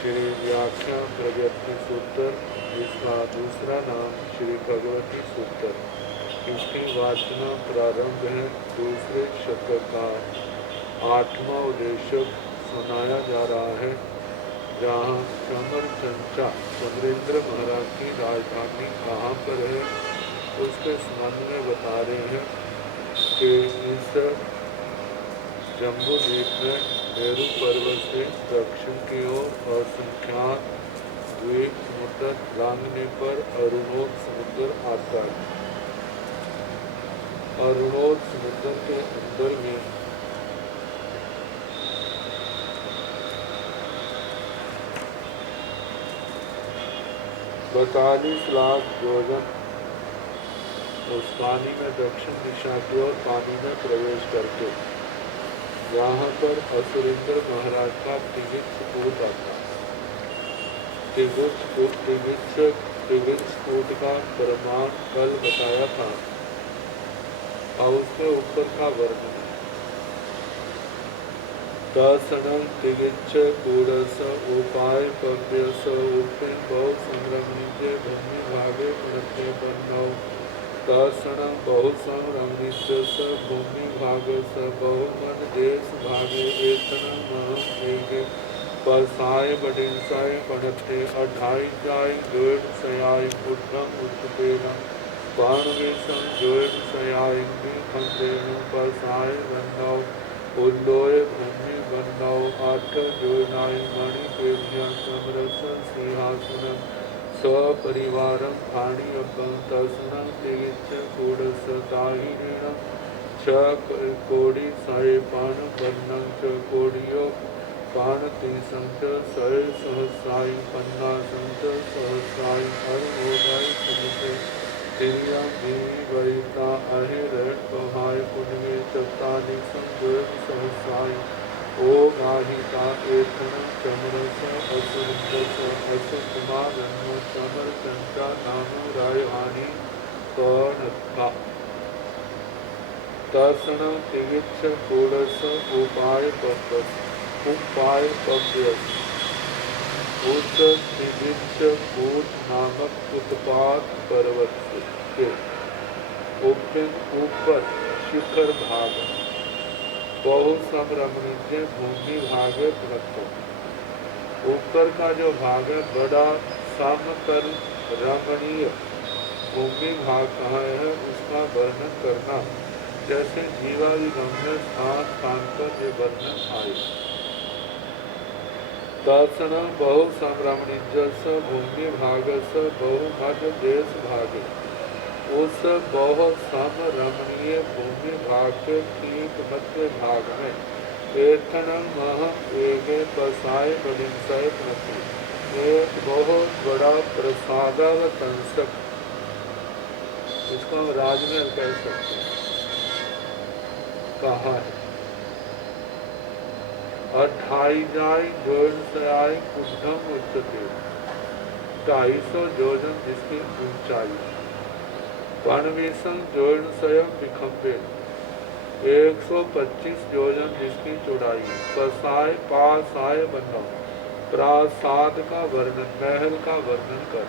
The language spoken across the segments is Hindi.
श्री व्याख्या प्रगति सूत्र, जिसका दूसरा नाम श्री भगवती सूत्र। इसकी वाचना प्रारंभ है। दूसरे शतक का 8वां उद्देशक सुनाया जा रहा है, जहाँ चमर चंचा चंद्रेंद्र महाराज की राजधानी कहाँ पर है उसके संबंध में बता रहे हैं कि इस जम्बू द्वीप में मेरू पर्वत से दक्षिण की ओर असंख्यात द्वीप समुद्र लांघने पर अरुणोद समुद्र आता है। अरुणोद समुद्र के अंदर में 42 लाख योजन उस पानी में दक्षिण दिशा की ओर पानी में प्रवेश करके यहाँ पर असुरेंद्र महाराज का तिगिच कूट आता है। तिगिच कूट का प्रमाण कल बताया था और उसके ऊपर का वर्णन है। दर्शनम तिगिच्छ कूड़स उपाय पव्यस उपेन बहु संरमणीय भूमि भागे पुनते बन्नौ। दर्शनम बहु संरमणीय भूमि भागस बहुमन देश भागे एतन महे परसाय बडिंसाय पणते अढ़ाई जाय जोड़ सयाय पुत्रम उत्तेन बाणवेशम जोड़ सयाय खंडेन परसाय बन्नौ। उल्लोय भूमि बन्नौ आठ जोनाय मणि पेढ़िया समरस सिंहासनम सपरिवारम फाणियपम दर्शनम तिगिच्छ कूड़स दाहिरेण च कोड़ी साय पान बन्नं च कोड़ियो पान तिसंच सय सहस्राय पन्नासं च सहस्राय अरुणोदय समुद्रे तिरियं वरिता अहिरट बहाय पुण्य चत्तानि संयोग सहस्राय ओ गाहिता एतन चमरस असुरस असुकुमारन्नो चमर चंचा नाम रायहानि कनत्था। दर्शनम तिगिच्छ कूड़स उपाय पव्यस उस तिगिच्छ कूट नामक उत्पात पर्वत के ऊपर शिखर भाग बहु संरमणीय भूमि भागे प्रथम। ऊपर का जो भाग है बड़ा समतल रमणीय भूमि भाग कहाँ है उसका वर्णन करना, जैसे जीवादिगम में स्थान पर ये वर्णन आए। दर्शन बहु संरमणीय भूमि भागस बहु मध्य देश भागे। उस बहु समरमणीय भूमि भाग के ठीक मध्य भाग में एथनम मह एगे पसाय बडिंसय प्रति एक बहुत बड़ा प्रसादावतंसक, इसको हम राजमहल कह सकते हैं, कहा है। अढ़ाई जाय जोड़ सयाय कुंडम उच्चते 250 जोजन जिसकी ऊंचाई। पणवेशम जोड़ सय विखम्बे 125 योजन जिसकी चौड़ाई। पसाय पासाय बन्नौ प्रासाद का वर्णन, महल का वर्णन कर।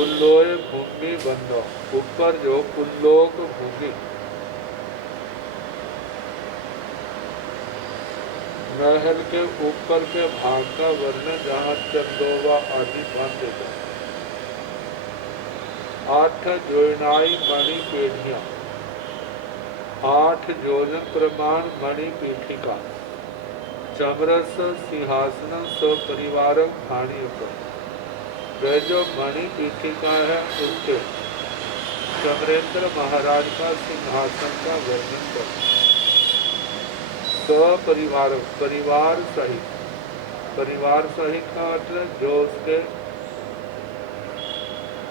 उल्लोय भूमि बन्नौ ऊपर जो पुल्लोक भूमि, महल के ऊपर के भाग का वर्णन जहाँ चंदोवा आदि बांधे गए। 8 जोनाई मणि पेढ़िया 8 योजन प्रमाण मणि पीठिका। चमरस सिंहासन सपरिवार भाणी पर वह जो मणि पीठिका है उसके चमरेंद्र महाराज का सिंहासन का वर्णन कर। सपरिवार परिवार सहित का मतलब जो उसके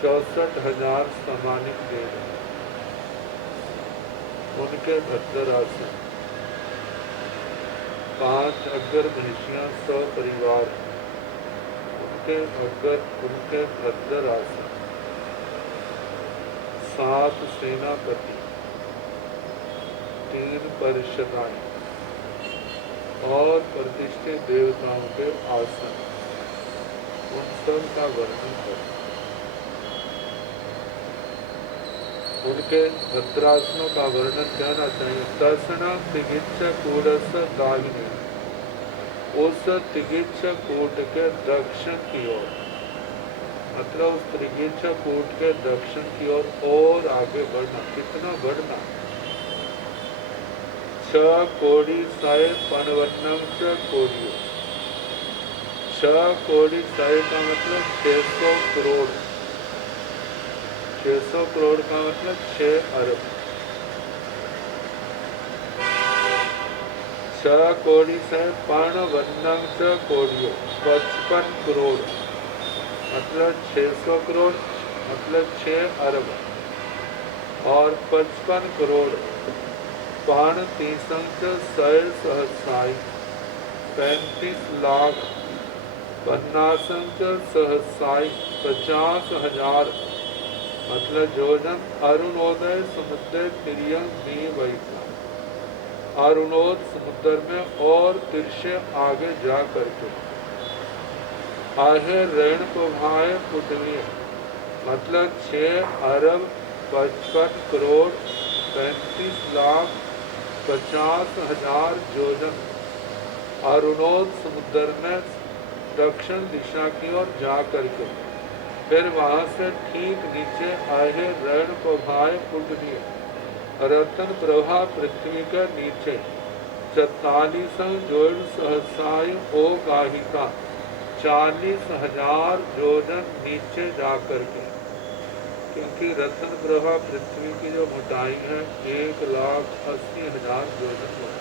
64,000 सम्मानित देव उनके भद्रासन 5 अग्र महिषियां सपरिवार उनके भद्रासन 7 सेनापति 3 परिषदाएं और प्रतिष्ठित देवताओं के आसन, उन सब का वर्णन करें। उनके भद्रासनों का वर्णन कहना चाहिए। दर्शन तिगिच्छ कूटस दाहिने, उस तिगिच्छ कूट के दक्षिण की ओर, मतलब उस त्रिगिच्छ कूट के दक्षिण की ओर और आगे बढ़ना। कितना बढ़ना? छ कोड़ी सय पनवन्नम च कोड़ियों। छ कोड़ी सय का मतलब 600 करोड़। 600 करोड़ का मतलब 6 अरब। 6 कोड़ी सय पनवन्नम च कोड़ियों, 55 करोड़ मतलब 600 करोड़ मतलब 6 अरब और 55 करोड़। पाण तीसंच सैर सहस्राई, 35 लाख। पन्नासंच सहस्राई, 50,000 मतलब जोजन। अरुणोदय समुद्र तिरियं भी वैका, अरुणोद समुद्र में और तिरछे आगे जा करके। आहे ऋण प्रभाय पुटवीय मतलब 6 अरब 55 करोड़ 35 लाख 50,000 योजन अरुणोद समुद्र में दक्षिण दिशा की ओर जा करके फिर वहां से ठीक नीचे आहे ऋण प्रभाय पुटवीय, रतन प्रभा पृथ्वी के नीचे 44 जोड़ सहसाई ओ गाहिका, 40,000 योजन नीचे जा करके। क्योंकि रतन प्रभा पृथ्वी की जो मोटाई है 1,80,000 योजन है,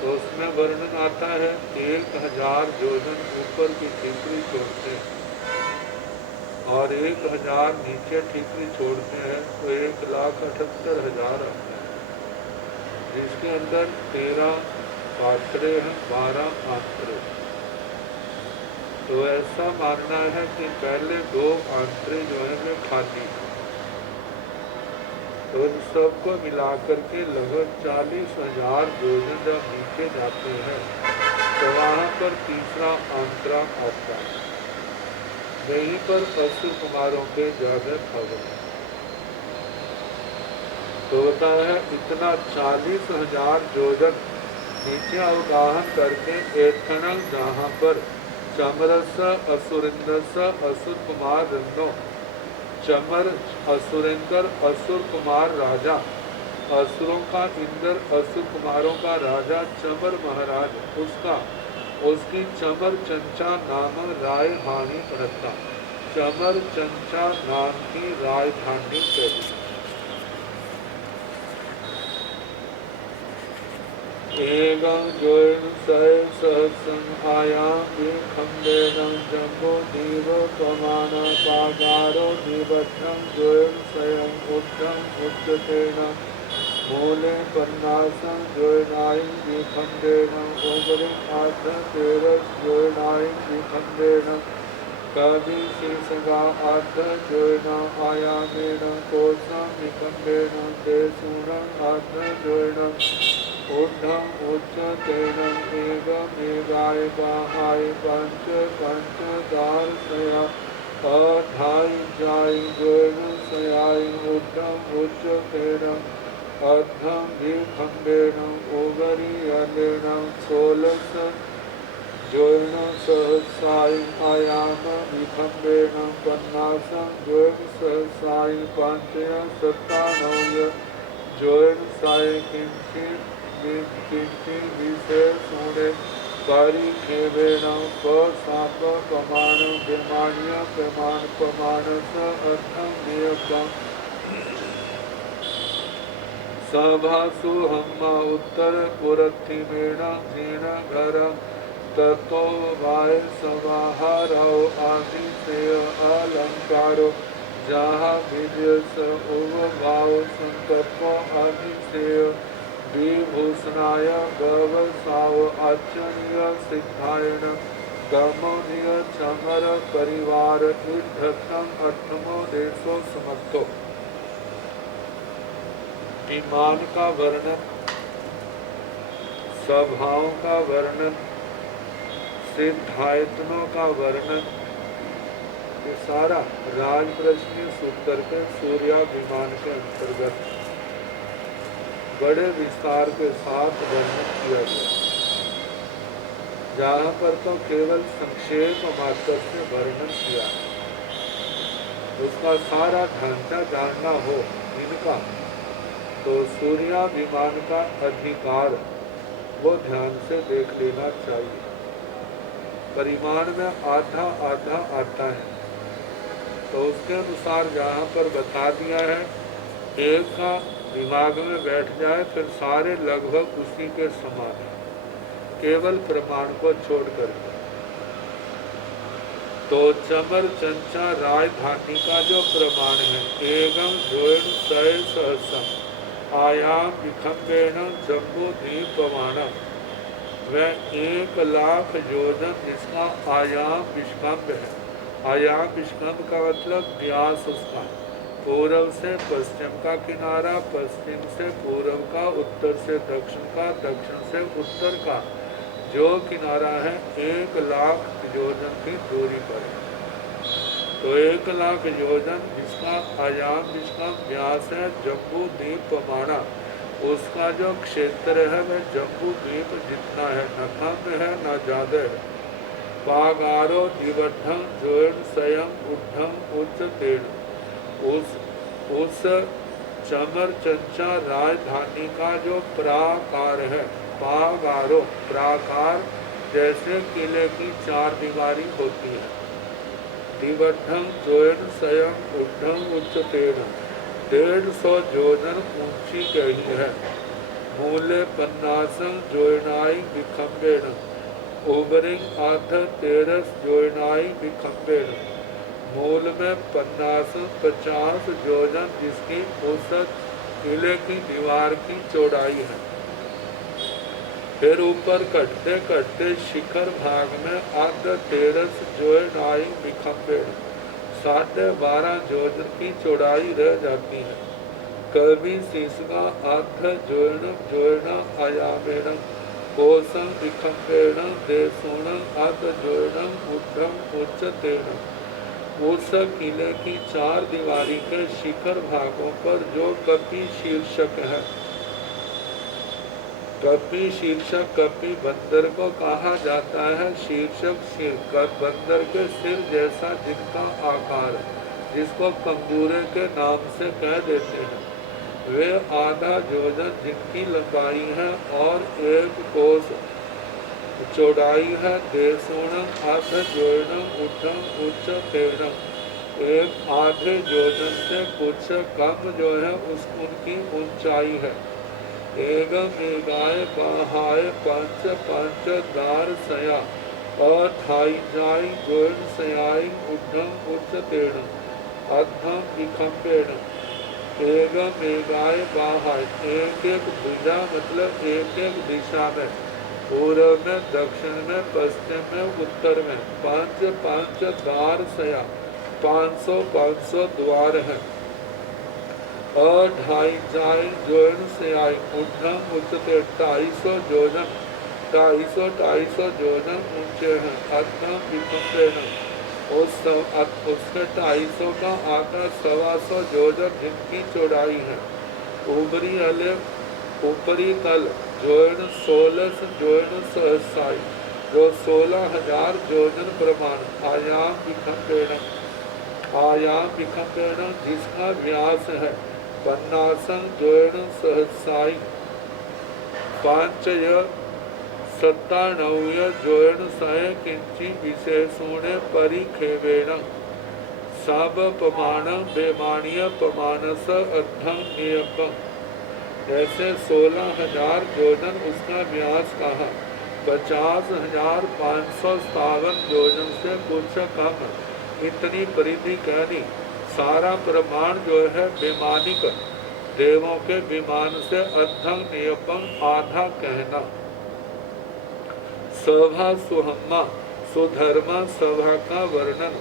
तो उसमें वर्णन आता है 1,000 योजन ऊपर की ठीकरी छोड़ते हैं और 1,000 नीचे ठीकरी छोड़ते हैं तो 1,78,000 आता है, जिसके अंदर 13 पात्रे हैं, 12 आंतरे। तो ऐसा मानना है कि पहले 2 आंतरे जो है वे खाली, तो इन सबको मिलाकर के लगभग 40,000 योजन जब नीचे जाते हैं तो वहाँ पर तीसरा आंतरा आता है। यहीं पर पशु कुमारों के जागर खबर तो होता है। इतना 40,000 योजन नीचे अवगाहन करके एथनल, जहाँ पर चमरस असुरिंदस असुर कुमार रंदो, चमर असुरेंद्र असुर कुमार राजा, असुरों का इंद्र असुर कुमारों का राजा चमर महाराज, उसकी चमर चंचा नाम राजधानी पड़ता। चमर चंचा नाम की राजधानी पड़ी। एवं जोन सय सहस्रं आयाम खंडेन जम्बो दीव प्रमाण पागारो दीवत्रं जोन सयं उद्धं उच्चतेन मूले पन्नासं जोनायं विखंडेन ओगरे आठ तेरस जोनायं विखंडेन कवि शीर्षगा आठ जोना आयामेन कोशं विखंडेन देशूनं आठ जोनं ऊर्ध्वं उच्चतेन एकमेकाय बाहाय पंच पंचदारसया अधाय जाय जोन सयाय ऊर्ध्वं उच्चतेन अर्धं विखंडेन ओगरीयलेन 16 जोन सहस्राय आयाम विखंडेन पन्नासं जोन सहस्राय पंचय 97 जोन साय किंचित विषय सोने परिखेवेण साप प्रमाण प्रमाण्य प्रमाण प्रमाण स अर्थं नियतम् सभासु हम्मा उत्तर पुरथिमेण जीर्ण घर ततो वाय समाहारो आतिथेय अलंकारो जहाँ विजयस उभाव संकल्पो आतिथेय विभूषणाय व्यवसाव आचरणीय सिद्धायन गमनीय चमर परिवार इद्धतम अठमो देशो समर्थो। विमान का वर्णन स्वभाव का वर्णन, सिद्धायतनों का वर्णन, ये सारा राजप्रश्न सूत्र के सूर्याभिमान के अंतर्गत बड़े विस्तार के साथ वर्णन किया गया। जहाँ पर तो केवल संक्षेप मात्र से वर्णन किया है, उसका सारा ढांचा जानना हो इनका, तो सूर्याभिमान का अधिकार वो ध्यान से देख लेना चाहिए। परिमाण में आधा आधा आता है, तो उसके अनुसार जहाँ पर बता दिया है, एक का दिमाग में बैठ जाए फिर सारे लगभग उसी के समान है, केवल प्रमाण को छोड़कर। तो चमर चंचा राजधानी का जो प्रमाण है, एगम द्वैण सय सहसम आयाम विखंबेण जम्बो दीपमाना, वह 1,00,000 योजन जिसका आयाम विष्कंभ है। आयाम विष्कंभ का मतलब व्यास उसका, पूर्व से पश्चिम का किनारा, पश्चिम से पूर्व का, उत्तर से दक्षिण का, दक्षिण से उत्तर का जो किनारा है 1,00,000 योजन की दूरी पर है। तो 1,00,000 योजन जिसका आयाम जिसका व्यास है, जम्बू द्वीप पमाणा, उसका जो क्षेत्र है वह जम्बू द्वीप जितना है, न कम है न ज्यादा है। पागारो दिवढ़ जोड़ स्वयं उद्धम उच्च तेड़, उस चमर चंचा राजधानी का जो प्राकार है, पागारो प्राकार जैसे किले की 4 दीवारी होती है। दिवढ़ जोड़ स्वयं उद्धम उच्च तेड़, 150 योजन ऊंची कही है। मूले 50 जोड़नाई विखंबेण, ओबरिंग आध 13 जोड़नाई विखंबेण, मूल में 50 योजन जिसकी औसत किले की दीवार की चौड़ाई है। फिर ऊपर कटते कटते शिखर भाग में आध 13 जोड़नाई विखंबेण, 12.5 योजन की चौड़ाई रह जाती है। कवि शीर्षका आध जोड़ना आयामेण, कोशं विखंबेण देशोण आध जोड़न उद्धम उच्चतेण, उस किले की 4 दीवारी के शिखर भागों पर जो कपि शीर्षक है, कपि शीर्षक, कपि बंदर को कहा जाता है। शीर्षक बंदर के सिर जैसा जिनका आकार, जिसको कंगूरे के नाम से कह देते हैं, वे आधा योजन जिनकी लंबाई है और 1 कोस चौड़ाई है। देशोणम आध जोड़नम उद्धम उच्च तेड़म, एक आधे योजन से कुछ कम जो है उनकी ऊंचाई है। एगम एगाय बाहाय पंच पंच दार सया, अथाई जाई जोड़ सयाई उद्धम उच्च तेड़, अधम विखंबेण। एगम एगाय बाहाय, एक एक भुजा मतलब एक एक दिशा में, पूर्व में, दक्षिण में, पश्चिम में, उत्तर में, 5 द्वार सया, 500 द्वार है। अढ़ाई जाई जोड़ से आई उद्धम उच्चते, 250 योजन, 250 योजन ऊंचे हैं। अधम विखंबेण, उसके 250 का आकार 125 योजन जिनकी चौड़ाई है। ऊपरी तल जोड़ 16 जोड़ सहसाई, जो 16,000 योजन प्रमाण। आयाम विखंबेण, आयाम विखंबेण जिसका व्यास है 50 जोड़ सहसाई, 5 97 जोड़ सय किंची विशेषोणे परिखेवेण, सब पमान बेमानीय पमानस अद्धम नियपम। जैसे 16,000 योजन उसका व्यास कहा, 50,557 योजन से कुछ कम इतनी परिधि कहनी। सारा प्रमाण जो है विमानिक देवों के विमान से अद्धम नियपम आधा कहना। सभा सुहम्मा सुधर्मा सभा का वर्णन।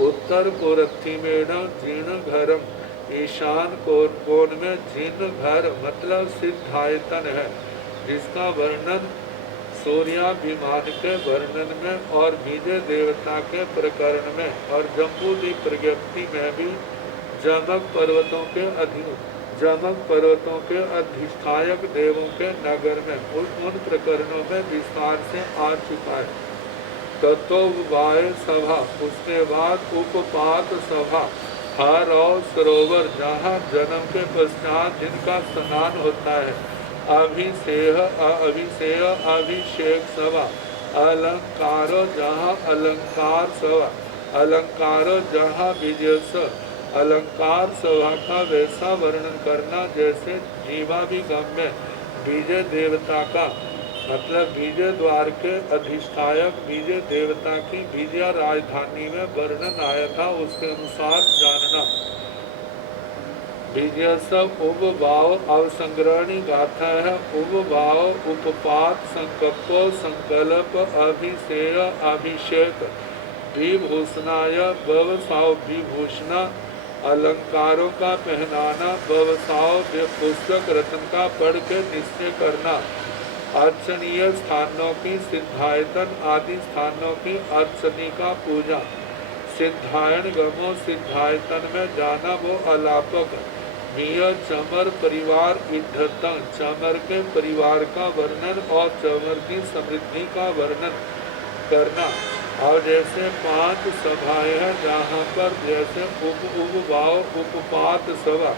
उत्तर कोरथी में जीर्ण घरम, ईशान कोण में जीर्ण घर मतलब सिद्धायतन है, जिसका वर्णन सूर्याभिमान के वर्णन में और विजय देवता के प्रकरण में और जम्बूद्वीप प्रज्ञप्ति में भी जमक पर्वतों के अधिष्ठायक देवों के नगर में उन प्रकरणों में विस्तार से आ चुका है। तत्ववाय सभा, उसके बाद उपपात सभा, हर और सरोवर जहाँ जन्म के पश्चात जिनका स्नान होता है, अभिषेक सभा, अलंकारो जहाँ अलंकार सभा, अलंकारो जहाँ विजय अलंकार सभा का वैसा वर्णन करना जैसे जीवाभिगम में विजय देवता का, मतलब विजय द्वार के अधिष्ठायक विजय देवता की विजय राजधानी में वर्णन आया था, उसके अनुसार जानना। विजय सब उपभाव अवसंग्रहणी गाथा है। उपभाव उपपात संकल्पो संकल्प अभिषेय अभिषेक विभूषणाय व्यवसाव विभूषणा, अलंकारों का पहनाना, व्यवसाव पुस्तक रत्न का पढ़ के निश्चय करना, अर्चनीय स्थानों की सिद्धायतन आदि स्थानों की अर्चनी का पूजा, सिद्धायन गमो सिद्धायतन में जाना वो अलापक, मिय चमर परिवार इद्धतन, चमर के परिवार का वर्णन और चमर की समृद्धि का वर्णन करना। और जैसे 5 सभाएं हैं जहाँ पर जैसे उपभाव उपपात सभा,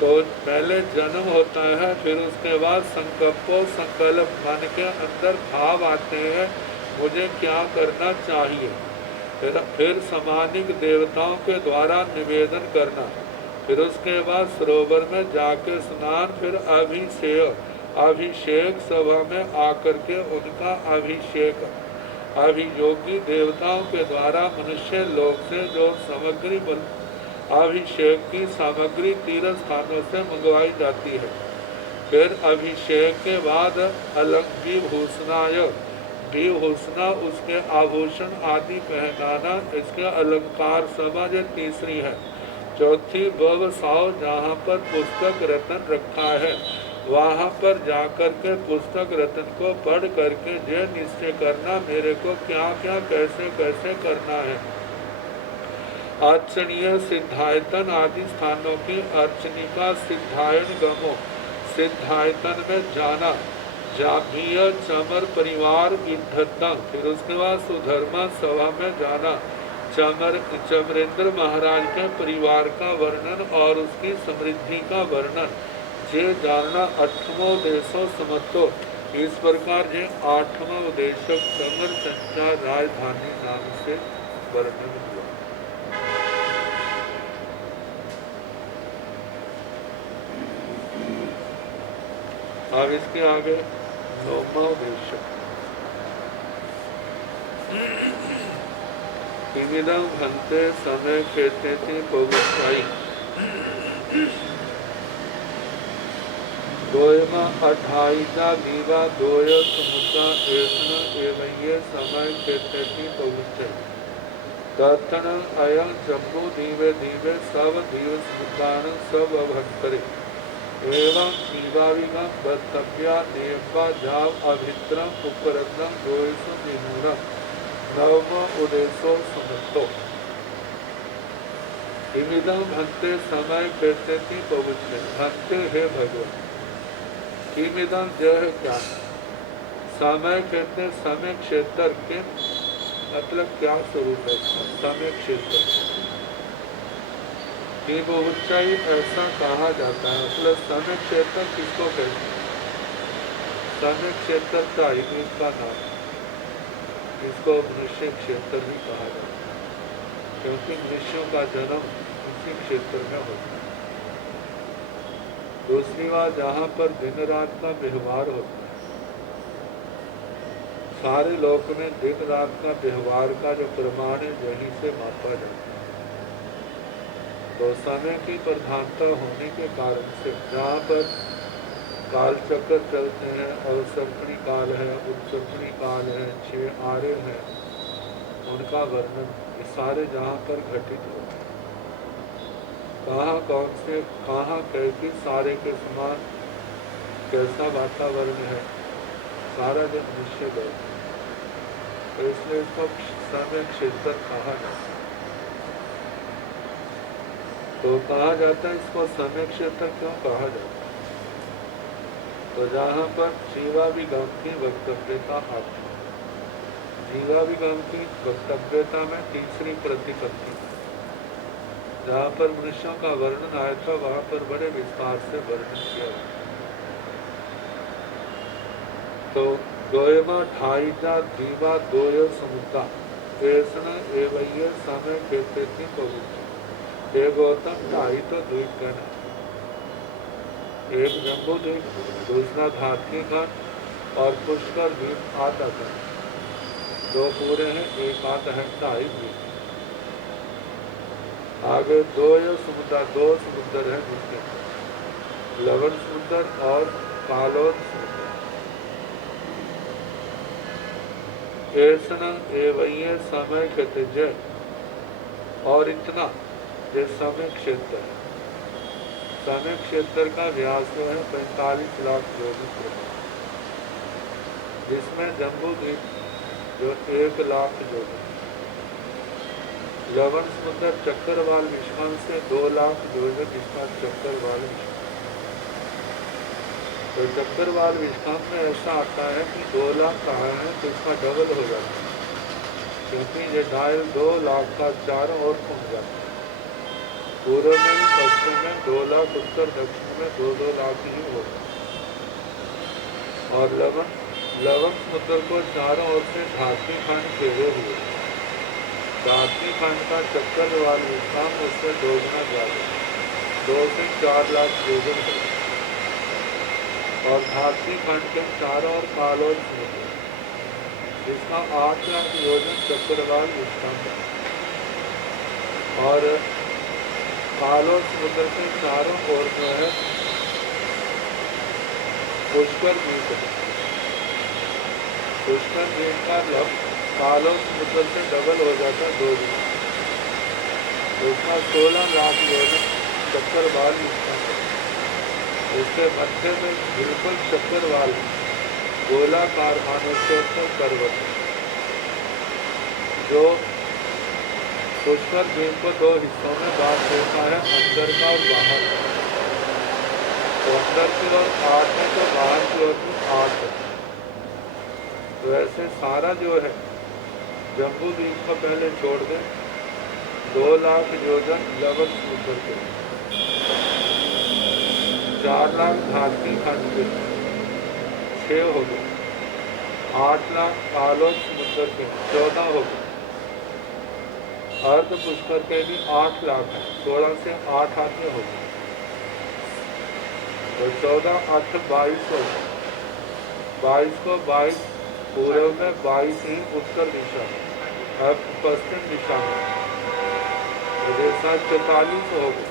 तो पहले जन्म होता है, फिर उसके बाद संकल्प मन के अंदर भाव आते हैं मुझे क्या करना चाहिए, फिर समानिक देवताओं के द्वारा निवेदन करना, फिर उसके बाद सरोवर में जाके स्नान, फिर अभिषेक सभा में आकर के उनका अभिषेक, अभियोगी देवताओं के द्वारा मनुष्य लोक से जो सामग्री अभिषेक की सामग्री तीर्थ स्थानों से मंगवाई जाती है। फिर अभिषेक के बाद विभूषणा उसके आभूषण आदि पहनाना, इसके अलंकार सभा जो तीसरी है। चौथी व्यवसाव, जहाँ पर पुस्तक रत्न रखा है वहाँ पर जाकर के पुस्तक रत्न को पढ़ करके ये निश्चय करना मेरे को क्या क्या कैसे कैसे करना है। अर्चनीय सिद्धायतन आदि स्थानों की अर्चनिका, सिद्धायन गमो सिद्धायतन में जाना, जामीय चमर परिवार इद्धतन, फिर उसके बाद सुधर्मा सभा में जाना, चमरेंद्र महाराज के परिवार का वर्णन और उसकी समृद्धि का वर्णन जे जानना। 8वां उद्देश्य समत्तो, इस प्रकार जे 8वां उद्देश्य चमर संचार राजधानी नाम से वर्णन हुआ। अब इसके आगे 9वां उद्देश्य, इमिदं भन्ते समय खेतेति बहुशाई, दोयमा 28 दीवा दोय समुद्रा एसन एवं समय खेतेति बहुशाई, दर्शन अयं जम्बू दीवे दीवे सब दीव समुद्रान सब अभंतरे, एवं दीवाविगम बस्तव्या देवा जाव अभित्रम उपरत्नम दोयसु निमूलम। 9वां उद्देश्य समत्तो, इमिदं भन्ते समय खेतेति बहुशाई, भन्ते हे भगवान, इमिदं यह क्या, समय कहते समय क्षेत्र के मतलब क्या स्वरूप है, समय क्षेत्र की ऊंचाई ऐसा कहा जाता है। मतलब समय क्षेत्र किसको कहते हैं, समय क्षेत्र का इंग्लिश का नाम, इसको मनुष्य क्षेत्र भी कहा जाता है, क्योंकि मनुष्यों का जन्म उसी क्षेत्र में होता है। दूसरी बात, जहाँ पर दिन रात का व्यवहार होता है, सारे लोक में दिन रात का व्यवहार का जो प्रमाण है यहीं से मापा जाता है। तो समय की प्रधानता होने के कारण से जहाँ पर काल चक्र चलते हैं, अवसर्पणी काल है, उत्सर्पणी काल है, 6 आर्य हैं, उनका वर्णन ये सारे जहाँ पर घटित होते हैं, कहाँ कौन से कहाँ कैसी सारे के समान कैसा वातावरण है, सारा जब निश्चय गए, तो इसलिए इसको समय क्षेत्र कहा जाता है। तो कहा जाता है इसको समय क्षेत्र क्यों कहा जाता है? तो जहाँ पर जीवाभिगम की वक्तव्यता आती है, जीवाभिगम की वक्तव्यता में तीसरी प्रतिपत्ति, जहाँ पर मनुष्यों का वर्णन आया था वहाँ पर बड़े विस्तार से वर्णन किया गया। तो द्वयमा ढाईजा जीवा द्वय समुद्रा ऐसा एवं समय कहते थे पवित्र हे गौतम ढाई तो द्वीप कहना, एक जम्बू द्वीप, दूसरा धात्री घाट और पुष्कर द्वीप आधा घाट, दो पूरे हैं, एक आधा है ढाई द्वीप। आगे दो समुद्र है जिसके लवण समुद्र और कालोर समुद्र। ऐसा एवं समय कहते जय, और इतना ये समय क्षेत्र है। समय क्षेत्र का व्यास है 45 लाख योजन, जिसमें जम्बू द्वीप जो 1 लाख योजन, लवण समुद्र चक्रवाल विष्मान से 2 लाख योजन इसका चक्रवाल विष्मान। तो चक्रवाल विष्मान में ऐसा आता है कि 2 लाख कहा है तो इसका डबल हो जाता है, क्योंकि ये डायल 2 लाख का चारों ओर घूम जाता है। पूर्व में पश्चिम में 2 लाख, उत्तर दक्षिण में 2-2 लाख ही होगा। और लवण समुद्र को चारों ओर से धात्री खंड घेरे हुए, धात्री खंड का चक्रवाल विष्मान उससे 2 गुना ज्यादा, 2 से 4 लाख योजन है। और धात्री खंड के चारों ओर कालोर समुद्र, जिसका 8 लाख योजन चक्रवाल विष्मान है। और कालोर समुद्र के चारों ओर जो है पुष्कर द्वीप है। पुष्कर द्वीप का लब कालोर समुद्र से डबल हो जाता है 2 गुना, उसका 16 लाख योजन चक्रवाल विष्मान है। इसके मध्य में बिल्कुल चक्रवाल गोलाकार मानसोत्सव पर्वत, जो पुष्कर द्वीप को 2 हिस्सों में बांट देता है, अंदर का और बाहर का। तो अंदर की ओर 8 है तो बाहर की ओर भी 8 है। तो ऐसे सारा जो है जम्बू द्वीप को पहले छोड़ दें, 2 लाख योजन लवण समुद्र के, 4 लाख धात्री खंड के 6 हो गए, 8 लाख कालोर समुद्र के 14 हो गए, अर्ध पुष्कर के भी 8 लाख है, 16 से 8 आते हो गए, तो 14 8 22 हो गए। 22 को 22 पूर्व में, 22 ही उत्तर दिशा में, अब पश्चिम दिशा में, जैसा 44 हो गए।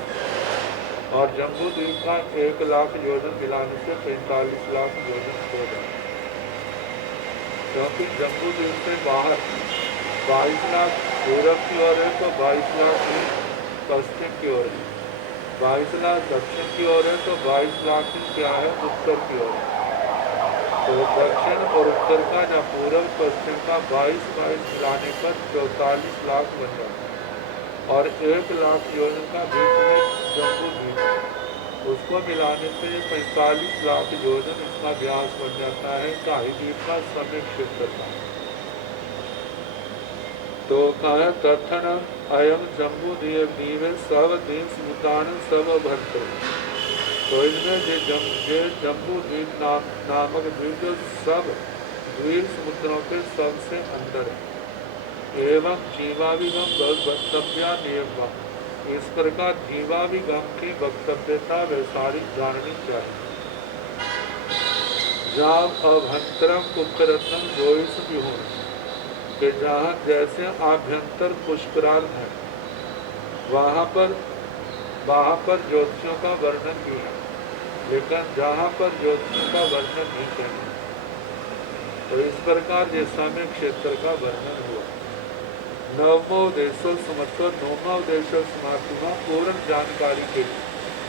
और जम्बू द्वीप का 1 लाख योजन मिलाने से 45 लाख योजन हो जाए, क्योंकि जम्बू द्वीप से बाहर 22 लाख पूर्व की ओर है तो 22 लाख ही पश्चिम की ओर है, 22 लाख दक्षिण की ओर है तो 22 लाख ही क्या है उत्तर की ओर है। तो दक्षिण और उत्तर का या पूर्व पश्चिम का 22 मिलाने पर 44 लाख बन जाता है। और 1 लाख योजन का बीच में जम्बू द्वीप, उसको मिलाने से 45 लाख योजन इसका व्यास बन जाता है ढाई द्वीप का समय क्षेत्र का। तो कहा तथन अयम जम्बू द्वीप सब द्वीप भूतान सब भक्त। तो इसमें जम्बू द्वीप नामक द्वीप जो सब द्वीप समुद्रों के सबसे अंदर है। एवं जीवाभिगम वक्तव्या नियम, इस प्रकार जीवाभिगम की वक्तव्यता वैसारी जाननी चाहिए। जहाँ अभ्यंतरम पुष्करत्नम जोइस भी हो, कि जहाँ जैसे आभ्यंतर पुष्करार्थ है वहाँ पर ज्योतिषों का वर्णन भी है, लेकिन जहाँ पर ज्योतिषों का वर्णन नहीं चाहिए। तो इस प्रकार ये समय क्षेत्र का वर्णन हुआ। नवमो उद्देश्य समत्व, नौमा उद्देश्य समाप्ति, पूर्ण जानकारी के लिए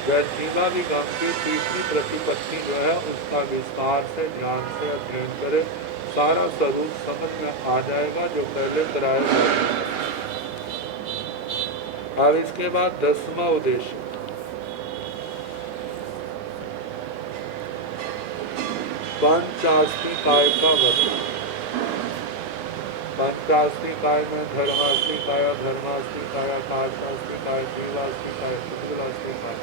वह जीवाभिगम की तीसरी प्रतिपत्ति जो है उसका विस्तार से ध्यान से अध्ययन करे, सारा स्वरूप समझ में आ जाएगा जो पहले कराया जाता है। अब इसके बाद 10वां उद्देश्य, पंचास्ति काय का वर्णन। पंचास्ति काय में धर्मास्ति काय, धर्मास्ति काय, काशास्ति काय, जीवास्ति काय, पुद्गलास्ति काय,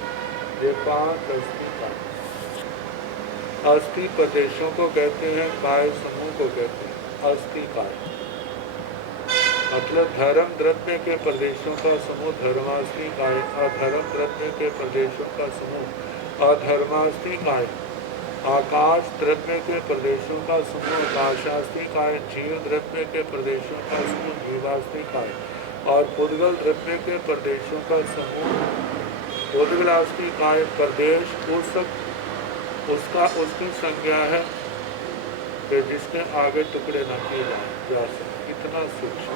ये 5 अस्थि काय। अस्थि प्रदेशों को कहते हैं, काय समूह को कहते हैं। अस्थि काय मतलब धर्म द्रव्य के प्रदेशों का समूह धर्मास्ति काय, अधर्म द्रव्य के प्रदेशों का समूह अधर्मास्ति काय, आकाश द्रव्य के प्रदेशों का समूह आकाशास्ति काय, जीव द्रव्य के प्रदेशों का समूह जीवास्ति काय, और पुद्गल द्रव्य के प्रदेशों का समूह पुद्गलास्ति काय। प्रदेश उसकी संज्ञा है कि जिसके आगे टुकड़े न किए जा सके, इतना सूक्ष्म।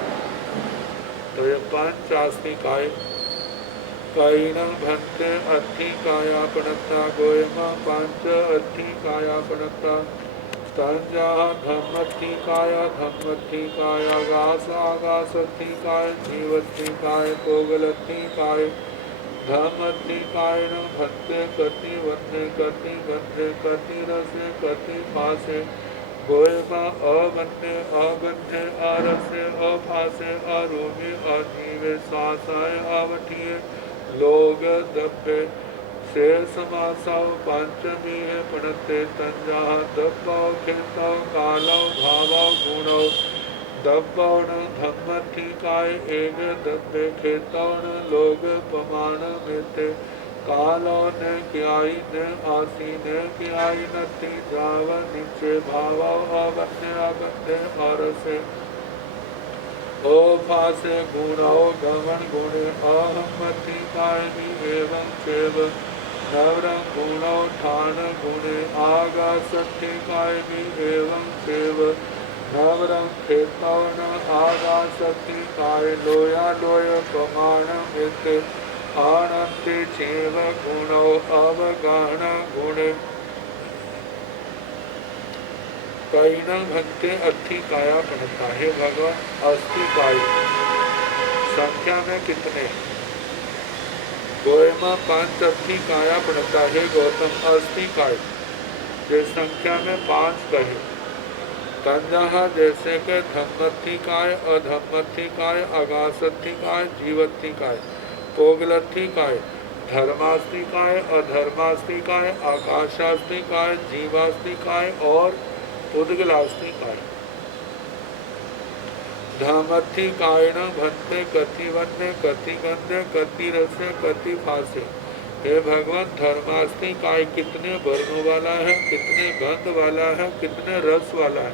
तो ये पंचास्ति काय, कायिनं भन्ते अर्थी कायापनत्ता, गोयमा पंच अर्थी कायापनत्ता, स्तंजा धम्मर्थी काय, आगासर्थी काय, जीवर्थी काय, पोगलर्थी काय, धम्मर्थी कायिनं भन्ते कति वन्ने, कति गन्धे, कति रसे, कति फासे, गोयमा अवन्ने, अगन्धे, अरसे, अफासे, अरूपी, अजीवे, सासाय, आवठिये, लोग दब्बे से समासाव पंचमी है पढ़ते, तंजा दब्बाव खेताव कालाव भावाव गुणाव, दब्बावन धम्मर्थी काय एक दब्बे, खेतावन लोग पमान मेते, कालो ने क्याई ने आसी ने क्याई नती, जाव नीचे भावाव अवन्ने अगन्धे अरसे, ओ फासे गुणाओ गमन गुणे, अहमति कायमी एवं चेव, नवरं गुणो ठान गुणे, आगासति कायमी एवं चेव, नवरं खेतौन आगासति काय, लोया लोय प्रमाण मिते, आनंदे चेव गुणो अवगान गुणे। कायिनं भन्ते अर्थी काया पढ़ता है भगवान। अस्थि काय संख्या में कितने? गोयमा 5 अर्थी काया पढ़ता है गौतम। अस्थि काय जो संख्या में 5 कहे। तंजहा जैसे के धम्मर्थी काय, अधम्मर्थी काय, अगासर्थी काय, जीवर्थी काय, पोगलर्थी काय, धर्मास्ति काय, अधर्मास्ति काय, आकाशास्ति काय, जीवास्ति काय और पुद्गलास्ति काय। धामर्थी कायण भन्ते कति वन्ने, कति गंधे, कति रसे, कति फासे। हे भगवान, धर्मास्ति काय कितने वर्णों वाला है, कितने गंध वाला है, कितने रस वाला है,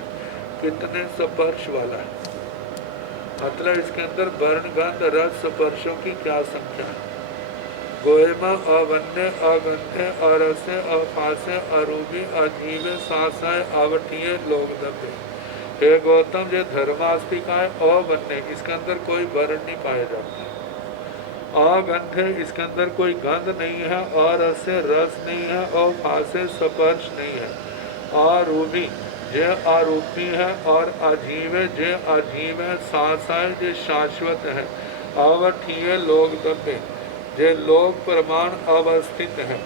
कितने स्पर्श वाला है। मतलब इसके अंदर वर्ण गंध रस स्पर्शों की क्या संख्या है। गोयमा अवन्य अगंधे अरसे अफासे अरूपी अजीवे सासाय आवटिये लोग दबे। हे गौतम, जो धर्मास्ति का है अवन्य, इसके अंदर कोई वर्ण नहीं पाया जाता। अगंधे इसके अंदर कोई गंध नहीं है, अरसे रस नहीं है, अफासे स्पर्श नहीं है, अरूपी जे आरूपी है, और अजीवे जे अजीव है, सासाय जे शाश्वत है, अवठिये लोग दबे जे लोक प्रमाण अवस्थित है।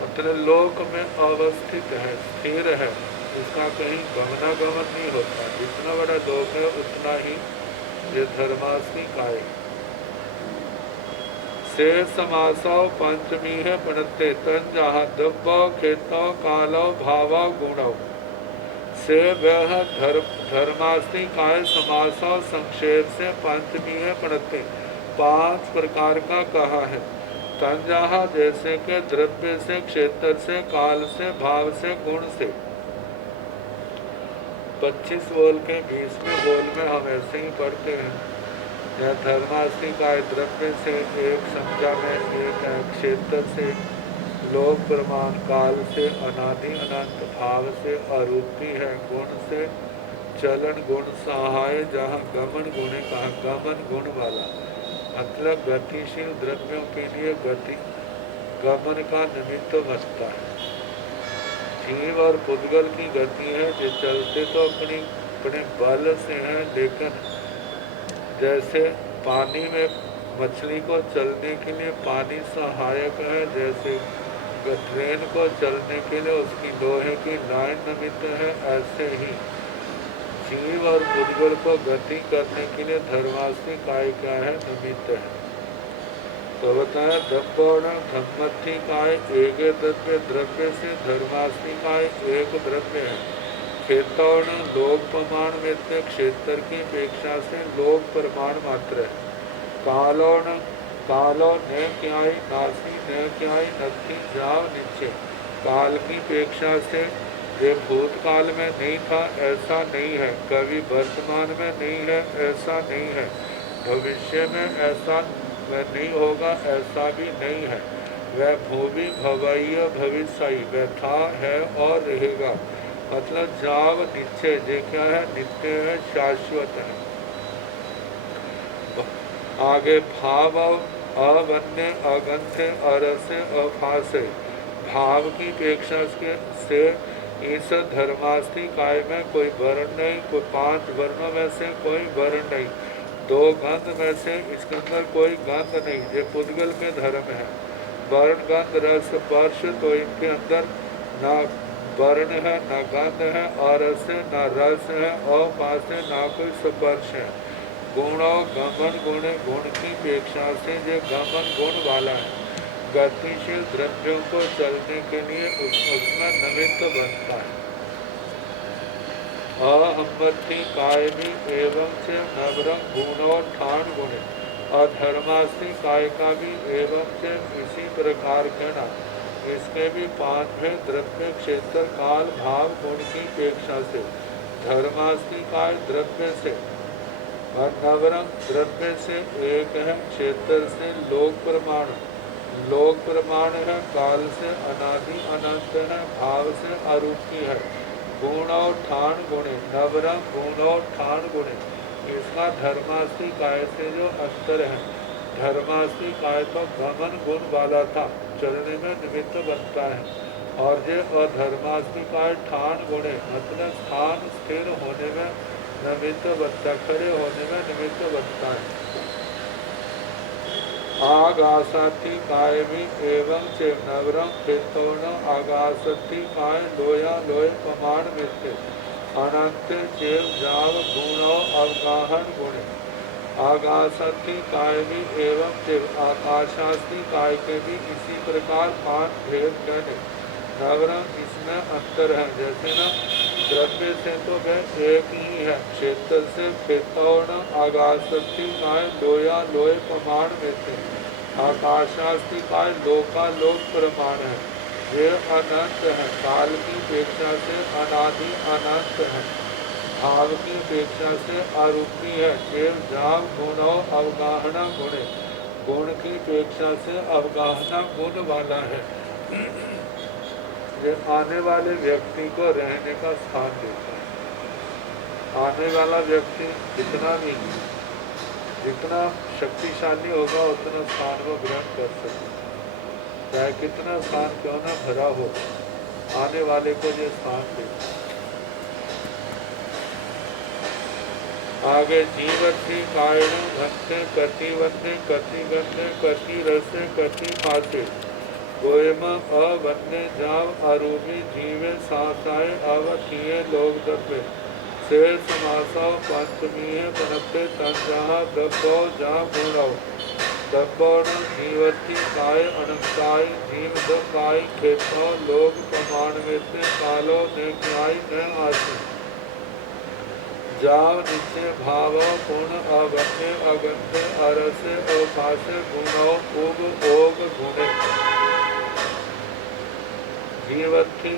मतलब लोक में अवस्थित है, स्थिर है, इसका कहीं गमनागमन नहीं होता। जितना बड़ा लोक है उतना ही ये धर्मास्ति काय से समासव पंचमी है पढ़ते तंजहा दब्बो खेतो कालो भावो गुणो से वह धर्मास्ति काय समासव संक्षेप से पंचमी है पढ़ते 5 प्रकार का कहा है। तंजहा जैसे के द्रव्य से, क्षेत्र से, काल से, भाव से, गुण से। 25 बोल के 20वें बोल में हम ऐसे ही पढ़ते हैं। यह धर्मास्ति काय द्रव्य से, एक संख्या में एक है, क्षेत्र से, लोक प्रमाण, काल से, अनादि अनंत, भाव से, अरूपी है, गुण से, चलन गुण, सहाय जहाँ गमन गुणे कहा, गमन गुण वाला, मतलब गतिशील द्रव्यों के लिए गति गमन का निमित्त बनता है। जीव और पुद्गल की गति है जो चलते तो अपने बल से हैं, लेकिन जैसे पानी में मछली को चलने के लिए पानी सहायक है, जैसे ट्रेन को चलने के लिए उसकी लोहे की लाइन निमित्त है, ऐसे ही जीव और पुद्गल को गति करने के लिए धर्मास्ति काय क्या है, निमित्त है। तो बताया दब्बौण धम्मथी काय एक द्रव्य, द्रव्य से धर्मास्ति काय एक द्रव्य है। क्षेत्रौण लोक प्रमाण में क्षेत्र की अपेक्षा से लोक प्रमाण मात्र है। कालोण कालो न क्याई नासी न क्याई नथी जाव नीचे, काल की अपेक्षा से ये भूतकाल में नहीं था ऐसा नहीं है, कभी वर्तमान में नहीं है ऐसा नहीं है, भविष्य में ऐसा वह नहीं होगा ऐसा भी नहीं है। वह भूमि भवैय भविष्य वह था है और रहेगा। मतलब जाव निश्चय ये क्या है, नित्य है, शाश्वत है। आगे भाव अवन्य अगंध्य अरसे अफासे, भाव की अपेक्षा से इस धर्मास्ति काय में कोई वर्ण नहीं, कोई 5 वर्णों में से कोई वर्ण नहीं, 2 गंध में से इसके अंदर कोई गंध नहीं। ये पुद्गल में धर्म है। वर्ण गंध रस स्पर्श, तो इनके अंदर ना वर्ण है ना गंध है, और से ना रस है, और पास से ना कोई स्पर्श है। गुणों गमन गुण, गुण की अपेक्षा से जो गमन गुण वाला है, गतिशील द्रव्यों को चलने के लिए उसमें निमित्त बनता है। अहम्मति कायमी एवं से नवरंग गुणों ठान गुणे, और धर्मास्ति काय का भी एवं से इसी प्रकार कहना। इसके भी 5 द्रव्य क्षेत्र काल भाव गुण की अपेक्षा से, धर्मास्ति काय द्रव्य से और नवरंग द्रव्य से एक है, क्षेत्र से लोक प्रमाण, लोक प्रमाण है, काल से अनादि अनंत है, भाव से अरूपी है। गुण और ठान गुणे, नवरंग गुण और ठान गुणे, इसका धर्मास्ति काय से जो अंतर है, धर्मास्ति काय तो गमन गुण वाला था, चलने में निमित्त बनता है, और ये अधर्मास्ति काय ठान गुणे, मतलब स्थान स्थिर होने में निमित्त बनता, खड़े होने में निमित्त बनता है। आगासाति काय भी एवं से नवरम क्षेत्र आगासति काय लोया लोय प्रमाण मिलते, अनंत चेव जाव गुणों अवगाहन गुणे। आगासति काय भी एवं देव, आकाशास्ति काय के भी इसी प्रकार 5 भेद कहने। नवरम इसमें अंतर है, जैसे न द्रव्य से तो वह एक ही है, क्षेत्र से क्षेत्र आगासति काय लोया लोय प्रमाण मिलते, आकाशास्ति काय लोका लोक प्रमाण है। ये अनंत है, काल की अपेक्षा से अनादि अनंत है, भाव की अपेक्षा से अरूपी है। देव जाव गुणों अवगाहना गुणे, गुण की अपेक्षा से अवगाहना गुण वाला है। ये आने वाले व्यक्ति को रहने का स्थान देता है। आने वाला व्यक्ति जितना शक्तिशाली होगा उतना स्थान वो ग्रहण कर सकता, चाहे कितना स्थान क्यों ना भरा हो, आने वाले को ये स्थान देता। आगे जीवर्थी कायण भक्ते कति वन्य कति गन्य कति रसे कति पासे, गोयम अवन्य जाव अरूपी जीवे सासाए अवकीय लोक द्रव्य से समासो पंचमीय बनते तंजहा दब्बो जा गुणौ दब्बौण जीवती काय अनंताय जीव दब्बाई खेतो लोक प्रमाण में से कालो ने न्याय न आसी जाव नित्य भाव पूर्ण अवन्य अगंध्य अरसे अवकाश गुणौ उग ओग गुणे। जीवती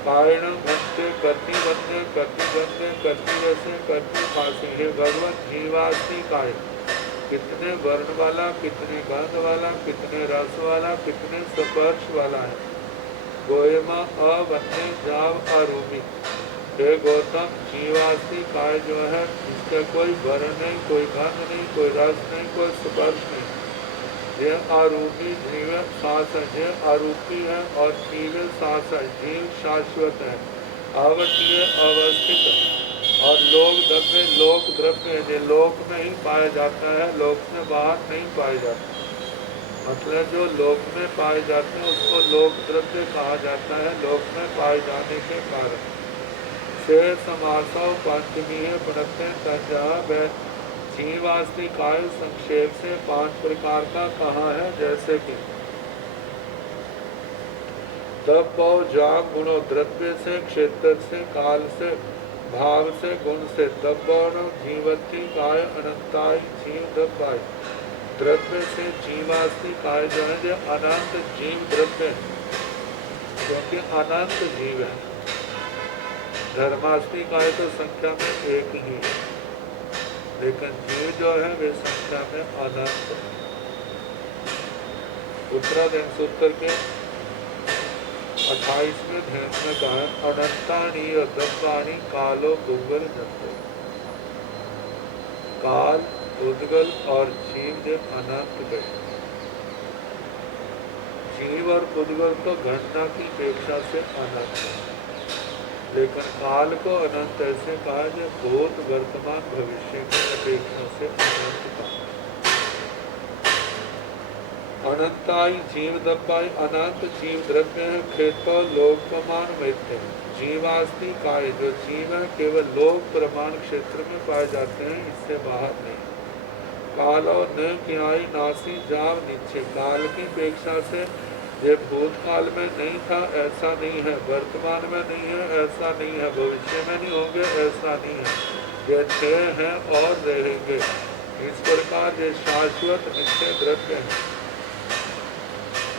कारण भक्ति कति वन्य कति गन्य कति रसे कति फांसी। हे भगवत जीवास्ति काय, कितने वर्ण वाला, कितने गंध वाला, कितने रस वाला, कितने स्पर्श वाला है। गोयमा अवन्य जाव अरूपी, हे गौतम, जीवास्ती काय जो है इसका कोई वर्ण नहीं, कोई गंध नहीं, कोई रस नहीं, कोई स्पर्श नहीं। यह आरूपी जीव शासन, यह आरूपी है और जीव शासन, जीव शाश्वत है, अवतीय अवस्थित है। और लोक द्रव्य जो लोक में ही पाया जाता है, लोक से बाहर नहीं पाए जाते। मतलब जो लोक में पाए जाते हैं उसको लोक द्रव्य कहा जाता है, लोक में पाए जाने के कारण। से समासव पंचमी है पुनः तंजा जीवास्ती काय संक्षेप से 5 प्रकार का कहा है, जैसे कि तब पौ जाग गुणों द्रव्य से, क्षेत्र से, काल से, भाव से, गुण से। तब जीवती काय अनंताई जीव दबाई, द्रव्य से जीवास्ती काय जो है जो अनंत जीव द्रव्य, क्योंकि अनंत जीव है। धर्मास्ती काय तो संख्या में एक ही है, लेकिन जीव जो है वे संख्या में अनंत है। उत्तराधीन सूत्र के 28वें ध्यान में कहा है अनंतानी दब्बानी कालो दुर्गल जंतु। काल, उद्गल और जीव जो अनंत गए। जीव और उद्गल तो घटना की अपेक्षा से अनंत है, लेकिन काल को अनंत ऐसे कहा जो भूत वर्तमान भविष्य की अपेक्षा से अनंत का। अनंताई जीव दब्बाई, अनंत जीव द्रव्य है। खेतो लोक प्रमाण मिथ्य, जीवास्ती काय जो जीव है केवल लोक प्रमाण क्षेत्र में पाए जाते हैं, इससे बाहर नहीं। कालो न क्याई नासी जाव नीचे, काल की अपेक्षा से ये भूतकाल में नहीं था ऐसा नहीं है, वर्तमान में नहीं है ऐसा नहीं है, भविष्य में नहीं होंगे ऐसा नहीं है, ये थे हैं और रहेंगे। इस प्रकार ये शाश्वत नित्य द्रव्य है।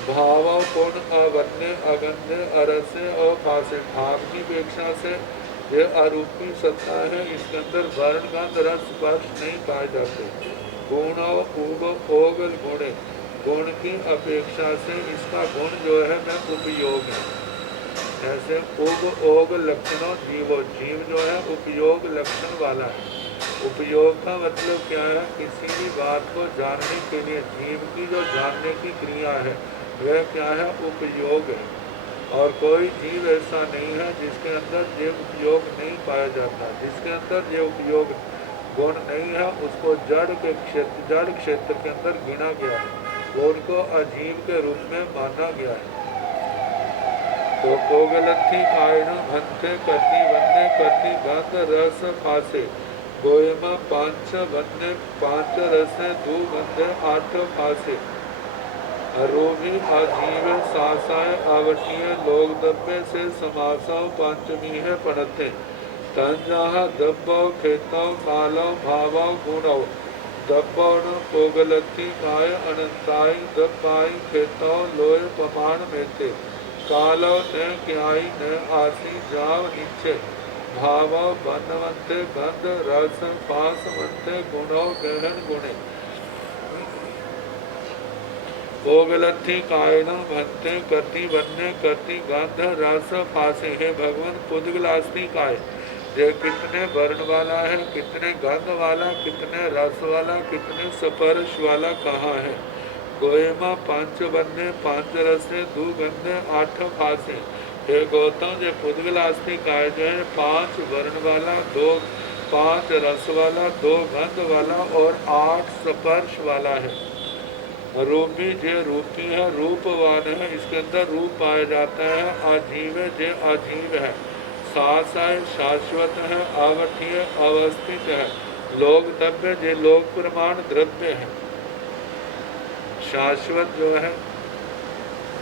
भाव पूर्ण अवन्य अगन्य अरस्य और फासे, भाव की अपेक्षा से यह आरूपी सत्ता है, इसके अंदर वर्ण गंध रस स्पर्श नहीं पाए जाते। गुण ओगल गुणे, गुण की अपेक्षा से इसका गुण जो है वह उपयोग है। ऐसे ओग लक्षणों जीवो, जीव जो है उपयोग लक्षण वाला है। उपयोग का मतलब क्या है? किसी भी बात को जानने के लिए जीव की जो जानने की क्रिया है वह क्या है? उपयोग है। और कोई जीव ऐसा नहीं है जिसके अंदर ये उपयोग नहीं पाया जाता। जिसके अंदर ये उपयोग गुण नहीं है उसको जड़ क्षेत्र के अंदर गिना गया है, वो उनको अजीव के रूप में माना गया है। तो कोगलथी कायण भंते करती वन्य करती गंध रस फासे, गोयमा पांच वन्य पांच रस दू गंध आठ फासे, अरोभी अजीव सासाय आवटीय लोक दब्बे से समासाव पंचमी है पढ़ते। तंजाह दब्बव खेतव कालव भावव गुणव, दब्बव कोगलथी काय अनंताई दब्बाई खेतव लोय प्रमाण मेते, कालव न क्याई न आसी जाव नीचे, भावव बनवंते गंध रस पास मंते गुणव गहन गुणे, कोगलथी कायण भंते करती वन्य करती गंध रस फासे। हे भगवान पुद्गलास्ती काय, ये कितने वर्ण वाला है, कितने गंध वाला, कितने रस वाला, कितने स्पर्श वाला कहाँ है। गोयमा पांच वन्य पांच रसे दू गंध आठ फासे। हे गौतम ये पुद्गलास्ती काय जो है 5 वर्ण वाला, 5 रस वाला, 2 गंध वाला और 8 स्पर्श वाला है। रूपी जे रूपी है, रूपवान है, इसके अंदर रूप पाया जाता है। अजीव जे अजीव है, सास है, शाश्वत है, आवठीय अवस्थित है, लोक द्रव्य जे लोक प्रमाण द्रव्य है। शाश्वत जो है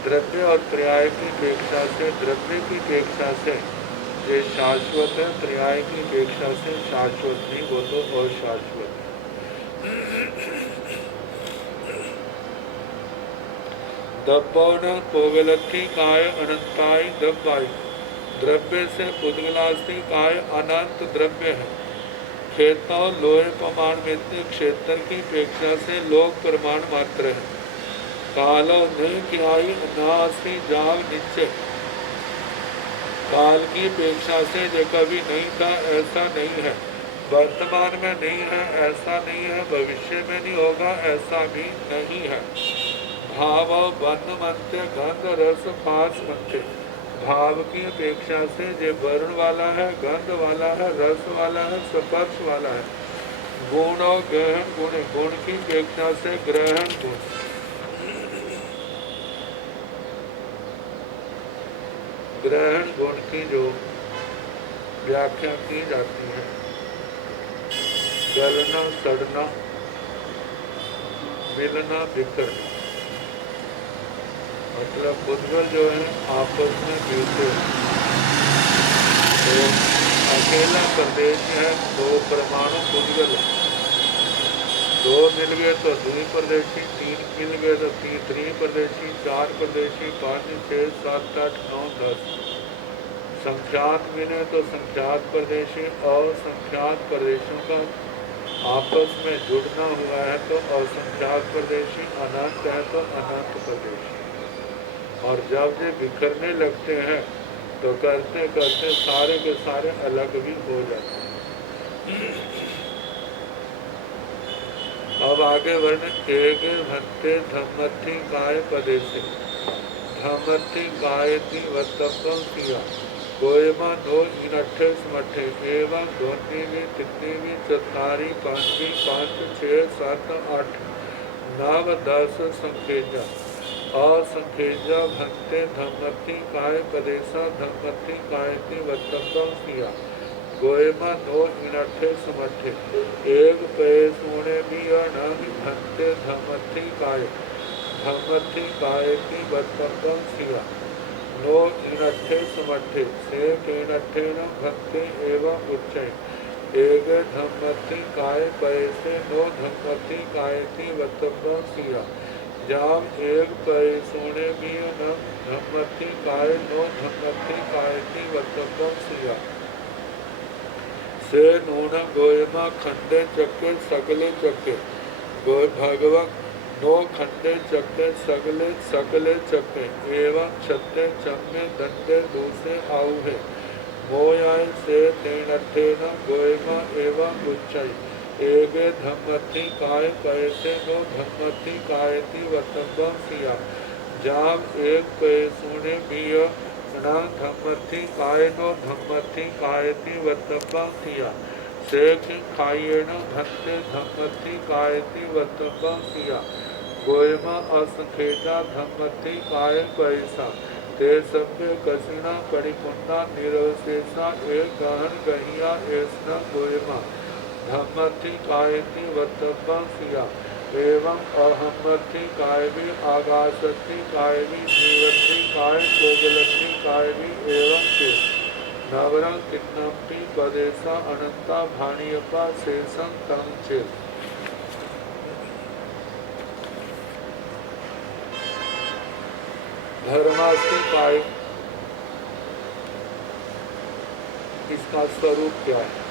द्रव्य और पर्याय की अपेक्षा से, द्रव्य की अपेक्षा से ये शाश्वत है, पर्याय की अपेक्षा से शाश्वत नहीं, वो तो अशाश्वत है। दब्बौन कोगलथी काय अनंताई दब्बाई, द्रव्य से पुद्गलास्ती काय अनंत द्रव्य है। खेतों लोहे प्रमाण में क्षेत्र की अपेक्षा से लोक प्रमाण मात्र है। कालो न क्याई नासी जाग नीचे, काल की अपेक्षा से जो कभी नहीं था ऐसा नहीं है, वर्तमान में नहीं है ऐसा नहीं है, भविष्य में नहीं होगा ऐसा भी नहीं है। भाव वर्ण मनते गंध रस पास मनते, भाव की अपेक्षा से जो वर्ण वाला है, गंध वाला है, रस वाला है, स्पर्श वाला है। गुण और ग्रहण गुण, गुण की अपेक्षा से ग्रहण गुण, ग्रहण गुण की जो व्याख्या की जाती है, गलना सड़ना, मिलना बिखरना, मतलब बुद्धगल जो है आपस में मिलते हैं। तो अकेला प्रदेश है, दो परमाणु बुद्धगल, दो मिल गए तो द्वि प्रदेशी, तीन मिल गए तो त्रि प्रदेशी, चार प्रदेशी, 5, 6, 7, 8, 9, 10। संख्यात मिले तो संख्यात प्रदेशी और संख्यात प्रदेशों का आपस में जुड़ना हुआ है तो असंख्यात प्रदेशी, अनंत है तो अनंत प्रदेशी। और जब ये बिखरने लगते हैं तो करते करते सारे के सारे अलग भी हो जाते हैं। अब आगे वर्ण एक भंते धम्मथि काय पदे से, धम्मथि गायति वत्तम किया, गोयमा दो इनठे समठे, एवं दोनीवी तितनीवी चतारी पांचवी, 5, 6, 7, 8, 9, 10 संखेजा, और संखेजा भंते धम्मथि काय पदेसा, धम्मथि गायति वत्तम किया, गोयमा दो इनठे समठे, एक पे सोने भी नंग भंते धम्मथि काय, धम्मथि गायति वत्तम किया, नो इनठे समठे, से इनठे न भक्ति एवं उच्चय, एक धम्मथि काय पैसे, नो धम्मथि गायति वत्तम सिया, जाम एक पैसोने भी न धम्मथि काय, नो धम्मथि गायति वत्तम सिया, से नून गोयमा खंडे चक्के सगले चक्के, गोय भगवत नो खंडे चक्के सगले सकले चक्के, एवं छत्ते चम्मे दंडे दूसरे आउहे, मोयाय से तेनठे न गोयमा एवं उच्चय, एगे धम्मथि काय पैसे, नो धम्मथि कायति वत्तम सिया, जाम एक पैसुने बिय न धम्मथि काय, नो धम्मथि कायति वत्तम सिया, से खाइएण भक्ते धम्मथि कायति वत्तम सिया, गोयमा असंखेता धम्मथि काय पैसा, ते सभ्य कसिना परिकुंडा निरवशेषा, एक गहन गहिया ऐसना गोयमा, धम्मथि कायति वत्तम सिया, एवं अहम्मथि कायवी आगासथि कायवी जीवथि काय कोगलथि कायवी एवं के, नवरं किन्नपि पदेशा अनंता भाणियपा शेषं तम चेत। धर्मास्ति काय, इसका स्वरूप क्या है?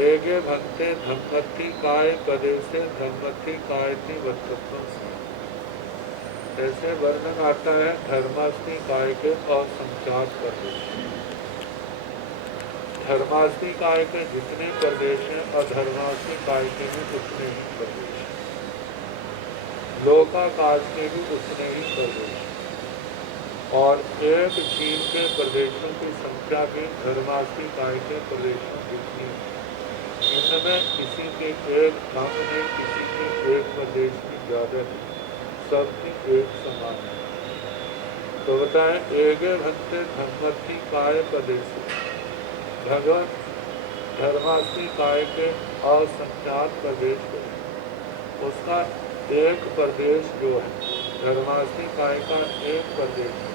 एगे भंते धम्मथि काय पदे से धम्मथि कायति वत्तम, ऐसे वर्णन आता है धर्मास्ति काय के असंख्यात प्रदेश। धर्मास्ति काय के जितने प्रदेश हैं अधर्मास्ति काय के भी उतने ही प्रदेश, लोकाकाश के भी उतने ही प्रदेश, और एक जीव के प्रदेशों की संख्या भी धर्मास्ति काय के प्रदेशों जितनी है। इनमें किसी के एक कम है, किसी के एक प्रदेश में ज्यादा है, सबकी एक समान है। तो बताएं एगे भंते धम्मथि काय प्रदेश, भगवान धर्मास्ति काय के असंख्यात प्रदेश है, उसका एक प्रदेश जो है धर्मास्ति काय का एक प्रदेश है,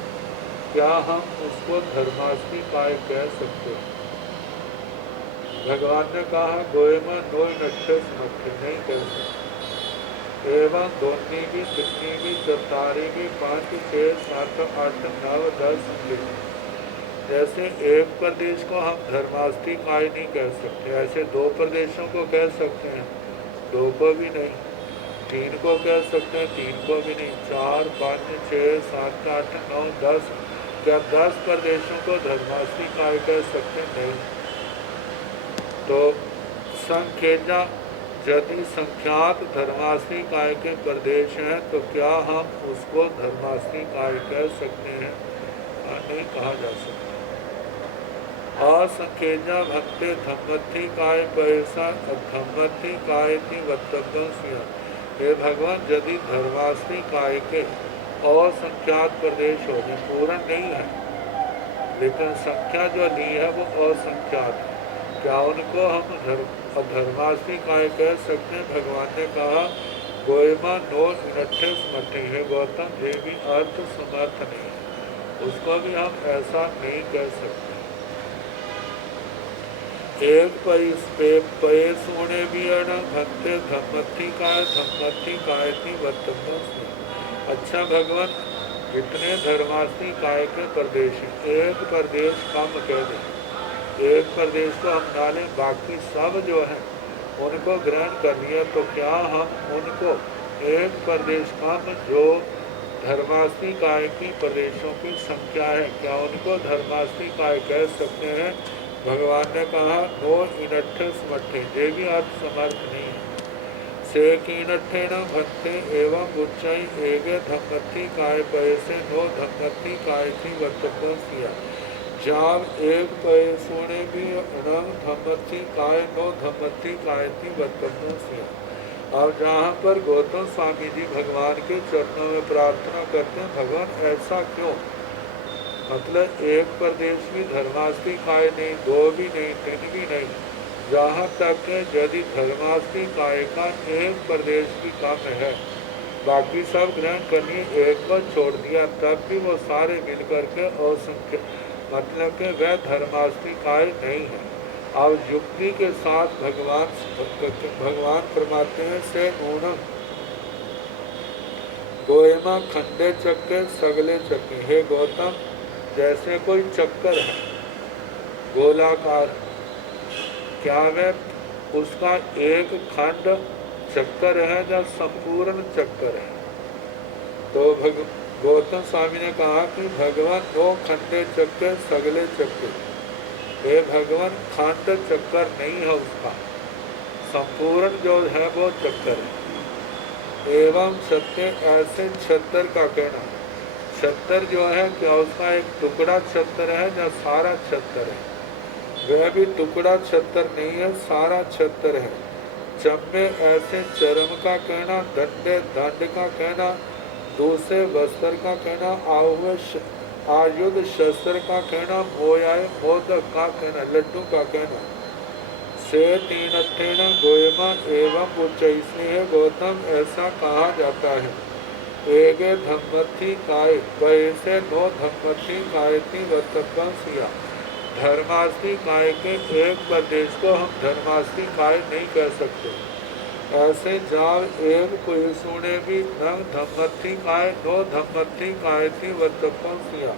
क्या हम उसको धर्मास्ति काय कह सकते हैं? भगवान ने कहा गोयमा नोई नक्षे समर्थी, नहीं कह सकते। एवं दोनी भी तितनी भी चौतारी भी 5, 6, 7, 8, 9, 10 जैसे एक प्रदेश को हम धर्मास्ति काय नहीं कह सकते, ऐसे दो प्रदेशों को कह सकते हैं, दो को भी नहीं, 3 को कह सकते हैं, 3 को भी नहीं, 4, 5, 6, 7, 8, 9, 10 क्या 10 प्रदेशों को धर्मास्ती काय कह सकते? नहीं। तो संख्येजा यदि संख्यात धर्मास्ती काय के प्रदेश हैं तो क्या हम उसको धर्मास्ती काय कह सकते हैं? नहीं कहा जा सकता। असंख्येजा भक्ते धम्मथी काय पैसा धम्मथी काय थी वक्तव्य। हे भगवान, यदि धर्मास्ती काय के असंख्यात प्रदेश हो, पूर्ण नहीं है लेकिन संख्या जो ली है वो असंख्यात है, क्या उनको हम धर्मास्ती काय कह सकते हैं? भगवान ने कहा गोयमा नो इनठे स्मठे। है गौतम, ये भी अर्थ समर्थ नहीं है, उसको भी हम ऐसा नहीं कह सकते। एक पे सोने भी अण भक्ते धम्मथी काय थी वर्तमान। अच्छा भगवान, कितने धर्मास्ती काय के प्रदेश, एक प्रदेश कम कह दें, एक प्रदेश को हम डालें, बाकी सब जो है उनको ग्रहण कर लिया, तो क्या हम उनको एक प्रदेश कम जो धर्मास्ती काय की प्रदेशों की संख्या है, क्या उनको धर्मास्ती काय कह सकते हैं? भगवान ने कहा नो इनठे स्मठे, ये भी अर्थ समर्थ नहीं है। से कीनठे न भक्ते एवं उच्चाई एगे धम्मथी काय पैसे नो धम्मथी काय थी वर्तमान। जब एक पैसों भी अनंग धम्मथी काय नो धम्मथी काय थी वर्तमान। अब जहाँ पर गौतम स्वामी जी भगवान के चरणों में प्रार्थना करते हैं, भगवान ऐसा क्यों? मतलब एक प्रदेश भी धर्मास्ती काय नहीं, दो भी नहीं, तीन भी नहीं, जहाँ तक यदि धर्मास्ती काय का एक प्रदेश भी कम है, बाकी सब ग्रहण करनी, एक को छोड़ दिया, तब भी वो सारे मिल करके असंख्य, मतलब कि वह धर्मास्ती काय नहीं है। अब युक्ति के साथ भगवान फरमाते हैं से नूनम गोयमा खंडे चक्के सगले चक्के। हे गौतम, जैसे कोई चक्कर है गोलाकार, क्या वह उसका एक खंड चक्कर है या संपूर्ण चक्कर है? तो गौतम स्वामी ने कहा कि भगवान दो खंडे चक्के सगले चक्के। हे भगवान, खंड चक्कर नहीं है उसका, संपूर्ण जो है वो चक्कर है। एवं सत्य ऐसे छत्तर का कहना, छत्तर जो है क्या उसका एक टुकड़ा छत्तर है या सारा छत्तर है? वह भी टुकड़ा छत्तर नहीं है, सारा छत्तर है। चम्बे ऐसे चरम का कहना, दंडे दंड का कहना, दूसरे वस्त्र का कहना, आहुए आयुध शस्त्र का कहना, मोयाए मोदक का कहना, लड्डू का कहना। से तीन अठेण गोयमा एवं उच्च, इसलिए गौतम ऐसा कहा जाता है। एगे धम्मथी काय पैसे नो धम्मथी काय थी वत्तपंसिया। धर्मास्ती काय के एक प्रदेश को हम धर्मास्ती काय नहीं कह सकते। ऐसे जब एक पुरुषों ने भी न धम्मथी काय नो धम्मथी काय थी वत्तपंसिया,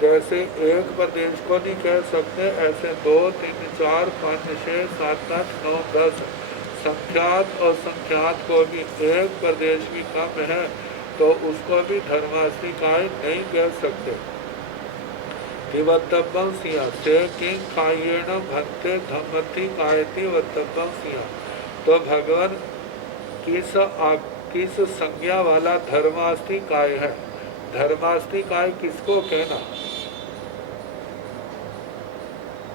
जैसे एक प्रदेश को नहीं कह सकते, ऐसे 2, 3, 4, 5, 6, 7, 8, 9, 10 संख्यात और संख्यात को भी एक प्रदेश भी कम है तो उसको भी धर्मास्ती काय नहीं कह सकते। वत्तपंसिया से किंग कायेण भक्ते धम्मथी काय थी वत्तपंसिया। तो भगवान किस संज्ञा वाला धर्मास्ती काय है? धर्मास्ती काय किसको कहना?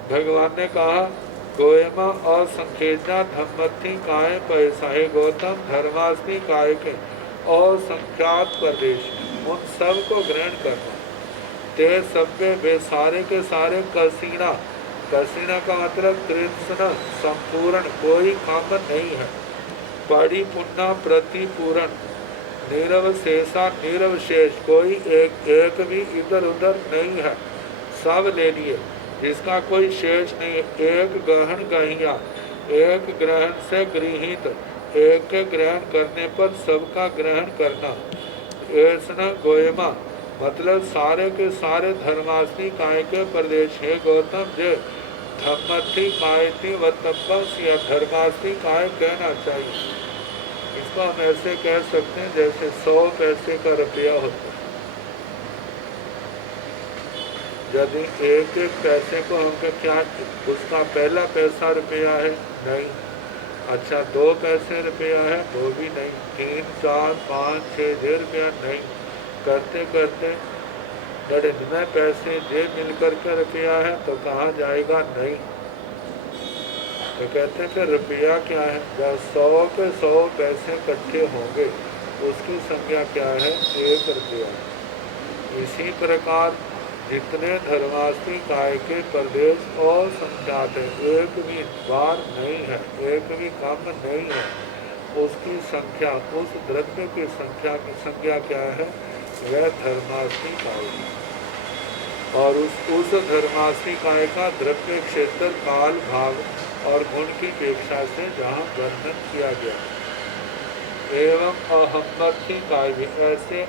भगवान ने कहा गोयमा और संख्येजा धम्मथी काय पैसा। है गौतम, धर्मास्ती काय के और संख्यात प्रदेश उन सब को ग्रहण करना। ते सभ्य वे सारे के सारे कसीणा, कसीणा का मतलब कृष्ण संपूर्ण, कोई कामन नहीं है। बड़ी पुण्य प्रतिपूर्ण, निरवशेषा निरवशेष, कोई एक भी इधर उधर नहीं है, सब ले लिए, जिसका कोई शेष नहीं। एक ग्रहण ग्रहिया, एक ग्रहण से गृहित, एक के ग्रहण करने पर सबका ग्रहण करना। ऐसा गोयमा मतलब सारे के सारे धर्मास्ती काय के प्रदेश है गौतम। जे धम्मथी काय थी वत्तपंसिया, धर्मास्ती काय कहना चाहिए। इसको हम ऐसे कह सकते हैं जैसे 100 पैसे का रुपया होता है, यदि एक एक पैसे को हमको क्या उसका पहला पैसा रुपया है? नहीं। अच्छा 2 पैसे रुपया है? वो भी नहीं। 3, 4, 5, 6 जे रुपया? नहीं। करते करते 99 पैसे जे मिल कर के रुपया है तो कहाँ जाएगा? नहीं। तो कहते हैं कि रुपया क्या है? जब 100 के 100 पैसे इकट्ठे होंगे उसकी संख्या क्या है? 1 रुपया। इसी प्रकार जितने धर्मास्त्री काय के प्रदेश और संख्यात है, एक भी बार नहीं है, एक भी कम नहीं है, उसकी संख्या, उस द्रव्य की संख्या क्या है? वह धर्मास्त्री काय है। और उस धर्मास्त्री काय का द्रव्य क्षेत्र काल भाग और गुण की अपेक्षा से जहाँ वर्णन किया गया। एवं अहम्मर्थी काय भी, ऐसे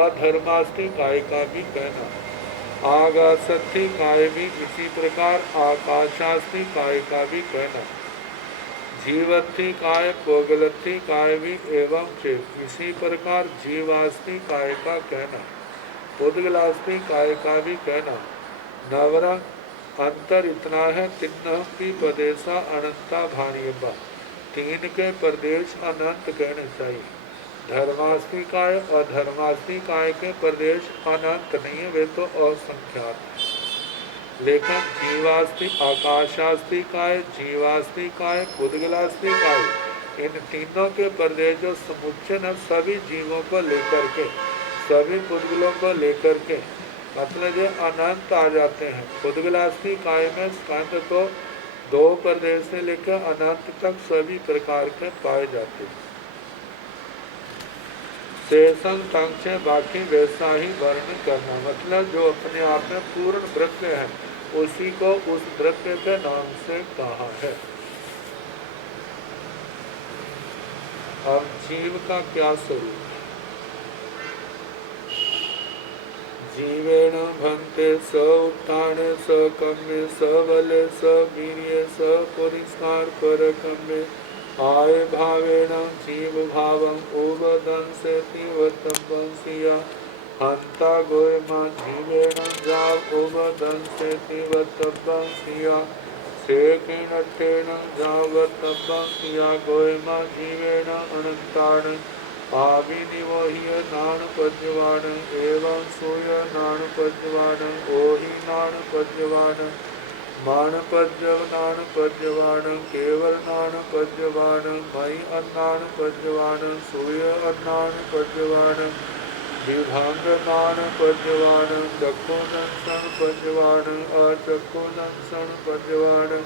अधर्मास्त्री काय का भी कहना। आगासर्थी काय भी इसी प्रकार आकाशास्त्री काय का भी कहना। जीवर्थी काय पोगलर्थी काय भी एवं चेत इसी प्रकार जीवास्त्री काय का कहना। पुद्गलास्त्री काय का भी कहना। नवरा अंतर इतना है तिन्न की प्रदेशा अनंता भानियबा, 3 के प्रदेश अनंत कहने चाहिए। धर्मास्त्री काय और धर्मास्त्री काय के प्रदेश अनंत नहीं है, वे तो असंख्यात है। लेकिन जीवास्त्री, आकाशास्त्री काय, जीवास्त्री काय, पुद्गलास्त्री काय, इन तीनों के प्रदेश जो समुच्चय है सभी जीवों को लेकर के, सभी पुद्गलों को लेकर के, मतलब ये अनंत आ जाते हैं। पुद्गलास्त्री काय में स्कंद तो 2 प्रदेश से लेकर अनंत तक सभी प्रकार के पाए जाते हैं। शेषन तंग से बाकी वैसा ही वर्णन करना, मतलब जो अपने आप में पूर्ण द्रव्य है उसी को उस द्रव्य के नाम से कहा है। अब जीव का क्या स्वरूप? जीवेण भंते स उत्थाने स कम्मे स बले स वीर्ये स पुरस्कार परकम्मे आय भावेण जीव भावं उबदंसेति वतंबंसिया हंता गोयमा जीवेण जाव उबदंसेति वतंबंसिया सेकिनठेन जावतंबंसिया गोयमा जीवेण अनंतान आविनिवोह्य नान पद्यवान एवं सूय नान पद्यवान ओहि नान पद्यवान मान पद्यवान केवल नान पद्यवान मई अन्नान पद्यवान सूय अन्नान पद्यवान विभांग नान पद्यवान चक्षुदंसन पद्यवान अचक्षुदंसन पद्यवान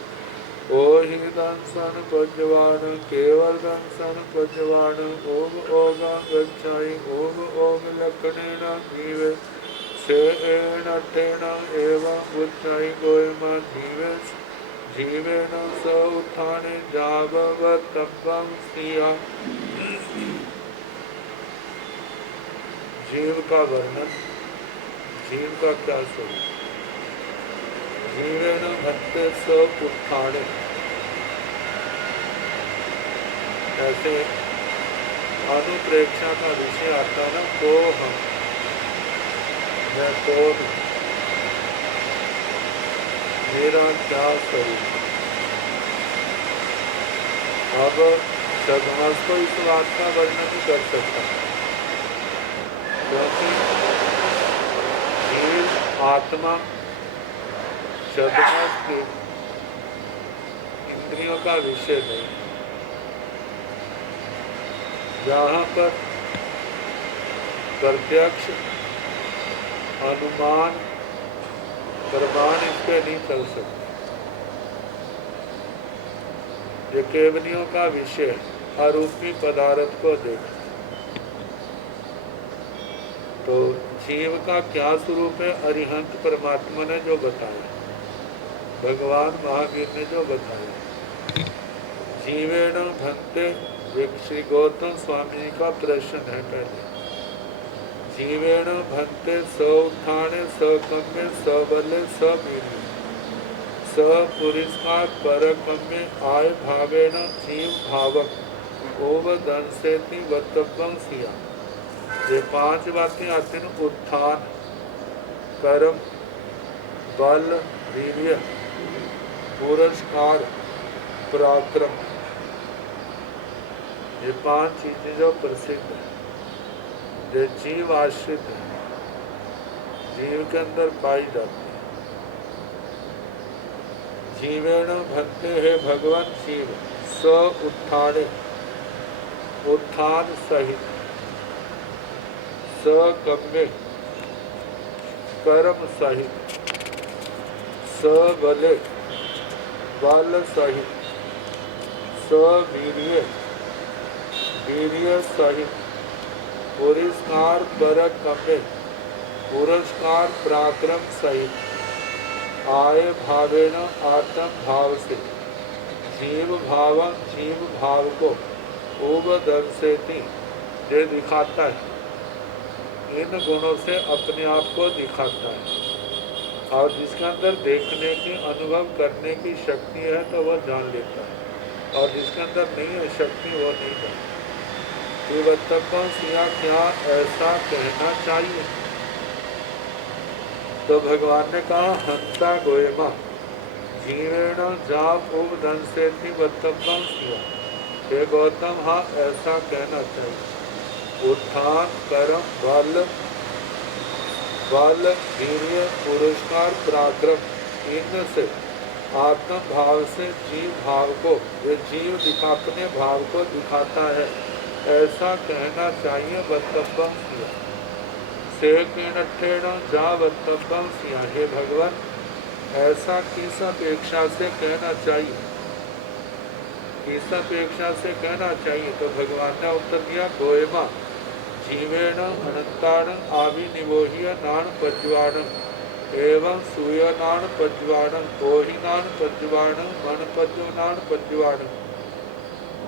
ओहि दंसन पद्यवान केवल दंसन पद्यवान ओम ओगा गच्छाई ओम ओम लक्षणेन जीवे सेन एवं उच्चाई गोयमा जीवे जीवेन स उत्थाने जाववतब्बं सिया। जीव का वर्णन, जीव का क्या स्वरूप? जीवेन भक्ते स उत्थाने, ऐसे अनुप्रेक्षा का विषय आता ना, तो हम मैं कौन, मेरा क्या स्वरूप। अब सदमास को इस बात का वर्णन नहीं कर सकता, क्योंकि जीव आत्मा सदमास के इंद्रियों का विषय नहीं। यहाँ पर प्रत्यक्ष अनुमान प्रमाण इसके नहीं चल सकते, ये केवलियों का विषय आरूपी पदार्थ को देख। तो जीव का क्या स्वरूप है? अरिहंत परमात्मा ने जो बताया, भगवान महावीर ने जो बताया। जीवेण भक्ते, श्री गौतम स्वामी जी का प्रश्न है पहले। जीवेण भक्ते स उत्थाने स कम्मे स बले स वीर्ये स पुरस्कार परकम्मे आय भावेन जीव भावक ओव दंसेति वतब्बं सिया। ये 5 बातें आती हैं। उत्थान कर्म, बल, वीर्य, पुरस्कार, पराक्रम, ये 5 चीजें जो प्रसिद्ध है, जो जीव आश्रित है, जीव के अंदर पाई जाती है। जीवेण भक्ते है भगवान शिव स उत्थाने, उत्थान सहित, सकम्य कर्म सहित, सबले बल सहित, सवीर्य वीर्य सहित, पुरस्कार पराक्रमे, पुरस्कार पराक्रम सहित, आय भावेन आत्म भाव से, जीव भाव को उपदर्शेति, ये दिखाता है, इन गुणों से अपने आप को दिखाता है। और जिसके अंदर देखने की, अनुभव करने की शक्ति है तो वह जान लेता है, और जिसके अंदर नहीं है शक्ति वो नहीं जानता। सिया क्या ऐसा कहना चाहिए? तो भगवान ने कहा हंता गोयमा जीवेण जाप उपदंसेति वत्तव्यं सिया। हे गौतम, हाँ ऐसा कहना चाहिए। उत्थान, कर्म, बल, वीर्य, पुरस्कार, पराक्रम, इनसे आत्म भाव से जीव भाव को, ये जीव अपने भाव को दिखाता है, ऐसा कहना चाहिए। वत्तव्यं सिया सेकेणठेण जा वत्तव्यं सिया। हे भगवान, ऐसा किस अपेक्षा से कहना चाहिए? किस अपेक्षा से कहना चाहिए? तो भगवान ने उत्तर दिया गोयमा जीवेण अनंतान आविनिवोह्य नान पज्वाणं एवं सूयनान पज्वाणं ओहिनान पज्वाणं मनपज्वनान पज्वाणं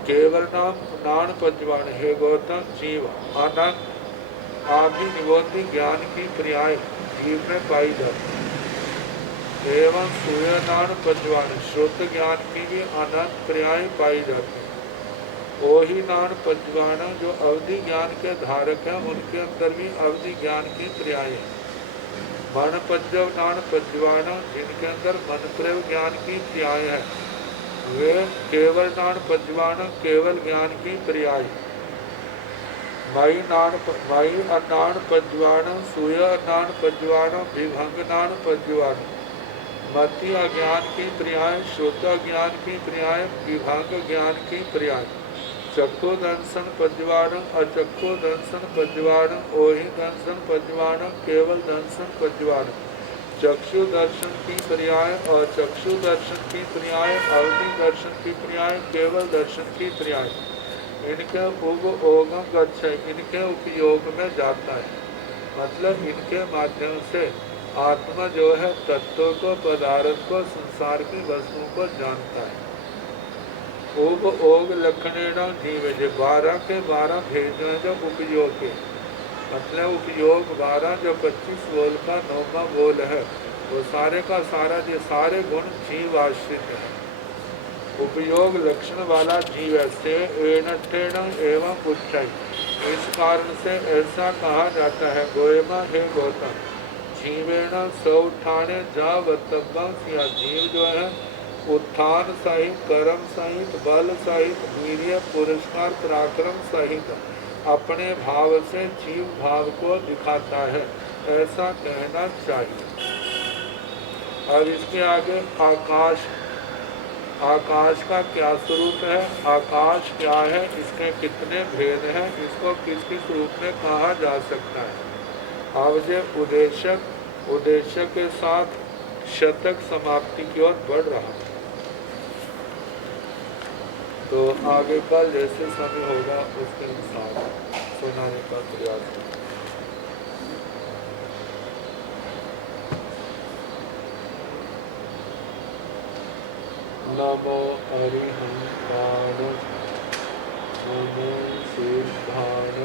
केवल नान पज्वाण। हे गौतम, जीव अनंत आभिनिवोति ज्ञान की पर्याय जीव में पाई जाती है, एवं सूयनान पज्वाण, शुद्ध ज्ञान की भी अनंत पर्याय पाई जाती है। ओही नान पज्वाण, जो अवधि ज्ञान के धारक है, उनके अंदर भी अवधि ज्ञान की पर्याय है। मन पज्जव नान पज्वाण, जिनके अंदर मन प्रव ज्ञान की पर्याय है, वे केवल नान पज्वाण, केवल ज्ञान की पर्याय। मई अनान पज्वाण, सूय अनान पज्वाण, विभंग नान पज्वाण। मति अज्ञान की पर्याय, शुद्ध ज्ञान की पर्याय, विभंग ज्ञान की पर्याय। चक्षु दर्शन पज्वाण, अचक्षु दर्शन पज्वाण, ओहि दर्शन पज्वाण, केवल दर्शन पज्वाण। चक्षु दर्शन की पर्याय और चक्षु दर्शन की पर्याय, अवधि दर्शन की पर्याय, केवल दर्शन की पर्याय। इनके उपयोगम गच्छति, इनके उपयोग में जाता है, मतलब इनके माध्यम से आत्मा जो है तत्व को, पदार्थ को, संसार की वस्तुओं को जानता है। उपयोग लक्षणेण जीव, 12 के 12 भेद हैं जो उपयोग के, मतलब उपयोग 12 जो 25 बोल का 9वां बोल है, वो सारे का सारा ये सारे गुण जीव आश्रित है। उपयोग लक्षण वाला जीव से एणठेण एवं उच्चय, इस कारण से ऐसा कहा जाता है। गोयमा, हे गौतम, जीवेण सौठाने जा वत्तव्यं सिया। जीव जो है उत्थान सहित, कर्म सहित, बल सहित, वीर्य, पुरस्कार, पराक्रम सहित अपने भाव से जीव भाव को दिखाता है, ऐसा कहना चाहिए। और इसके आगे आकाश, आकाश का क्या स्वरूप है, आकाश क्या है, इसके कितने भेद हैं, इसको किस किस रूप में कहा जा सकता है। अब ये उद्देश्य के साथ शतक समाप्ति की ओर बढ़ रहा है। तो आगे कल जैसे समय होगा उसके अनुसार सुनाने का प्रयास करें। नमो हरिहंस नमो सिद्धान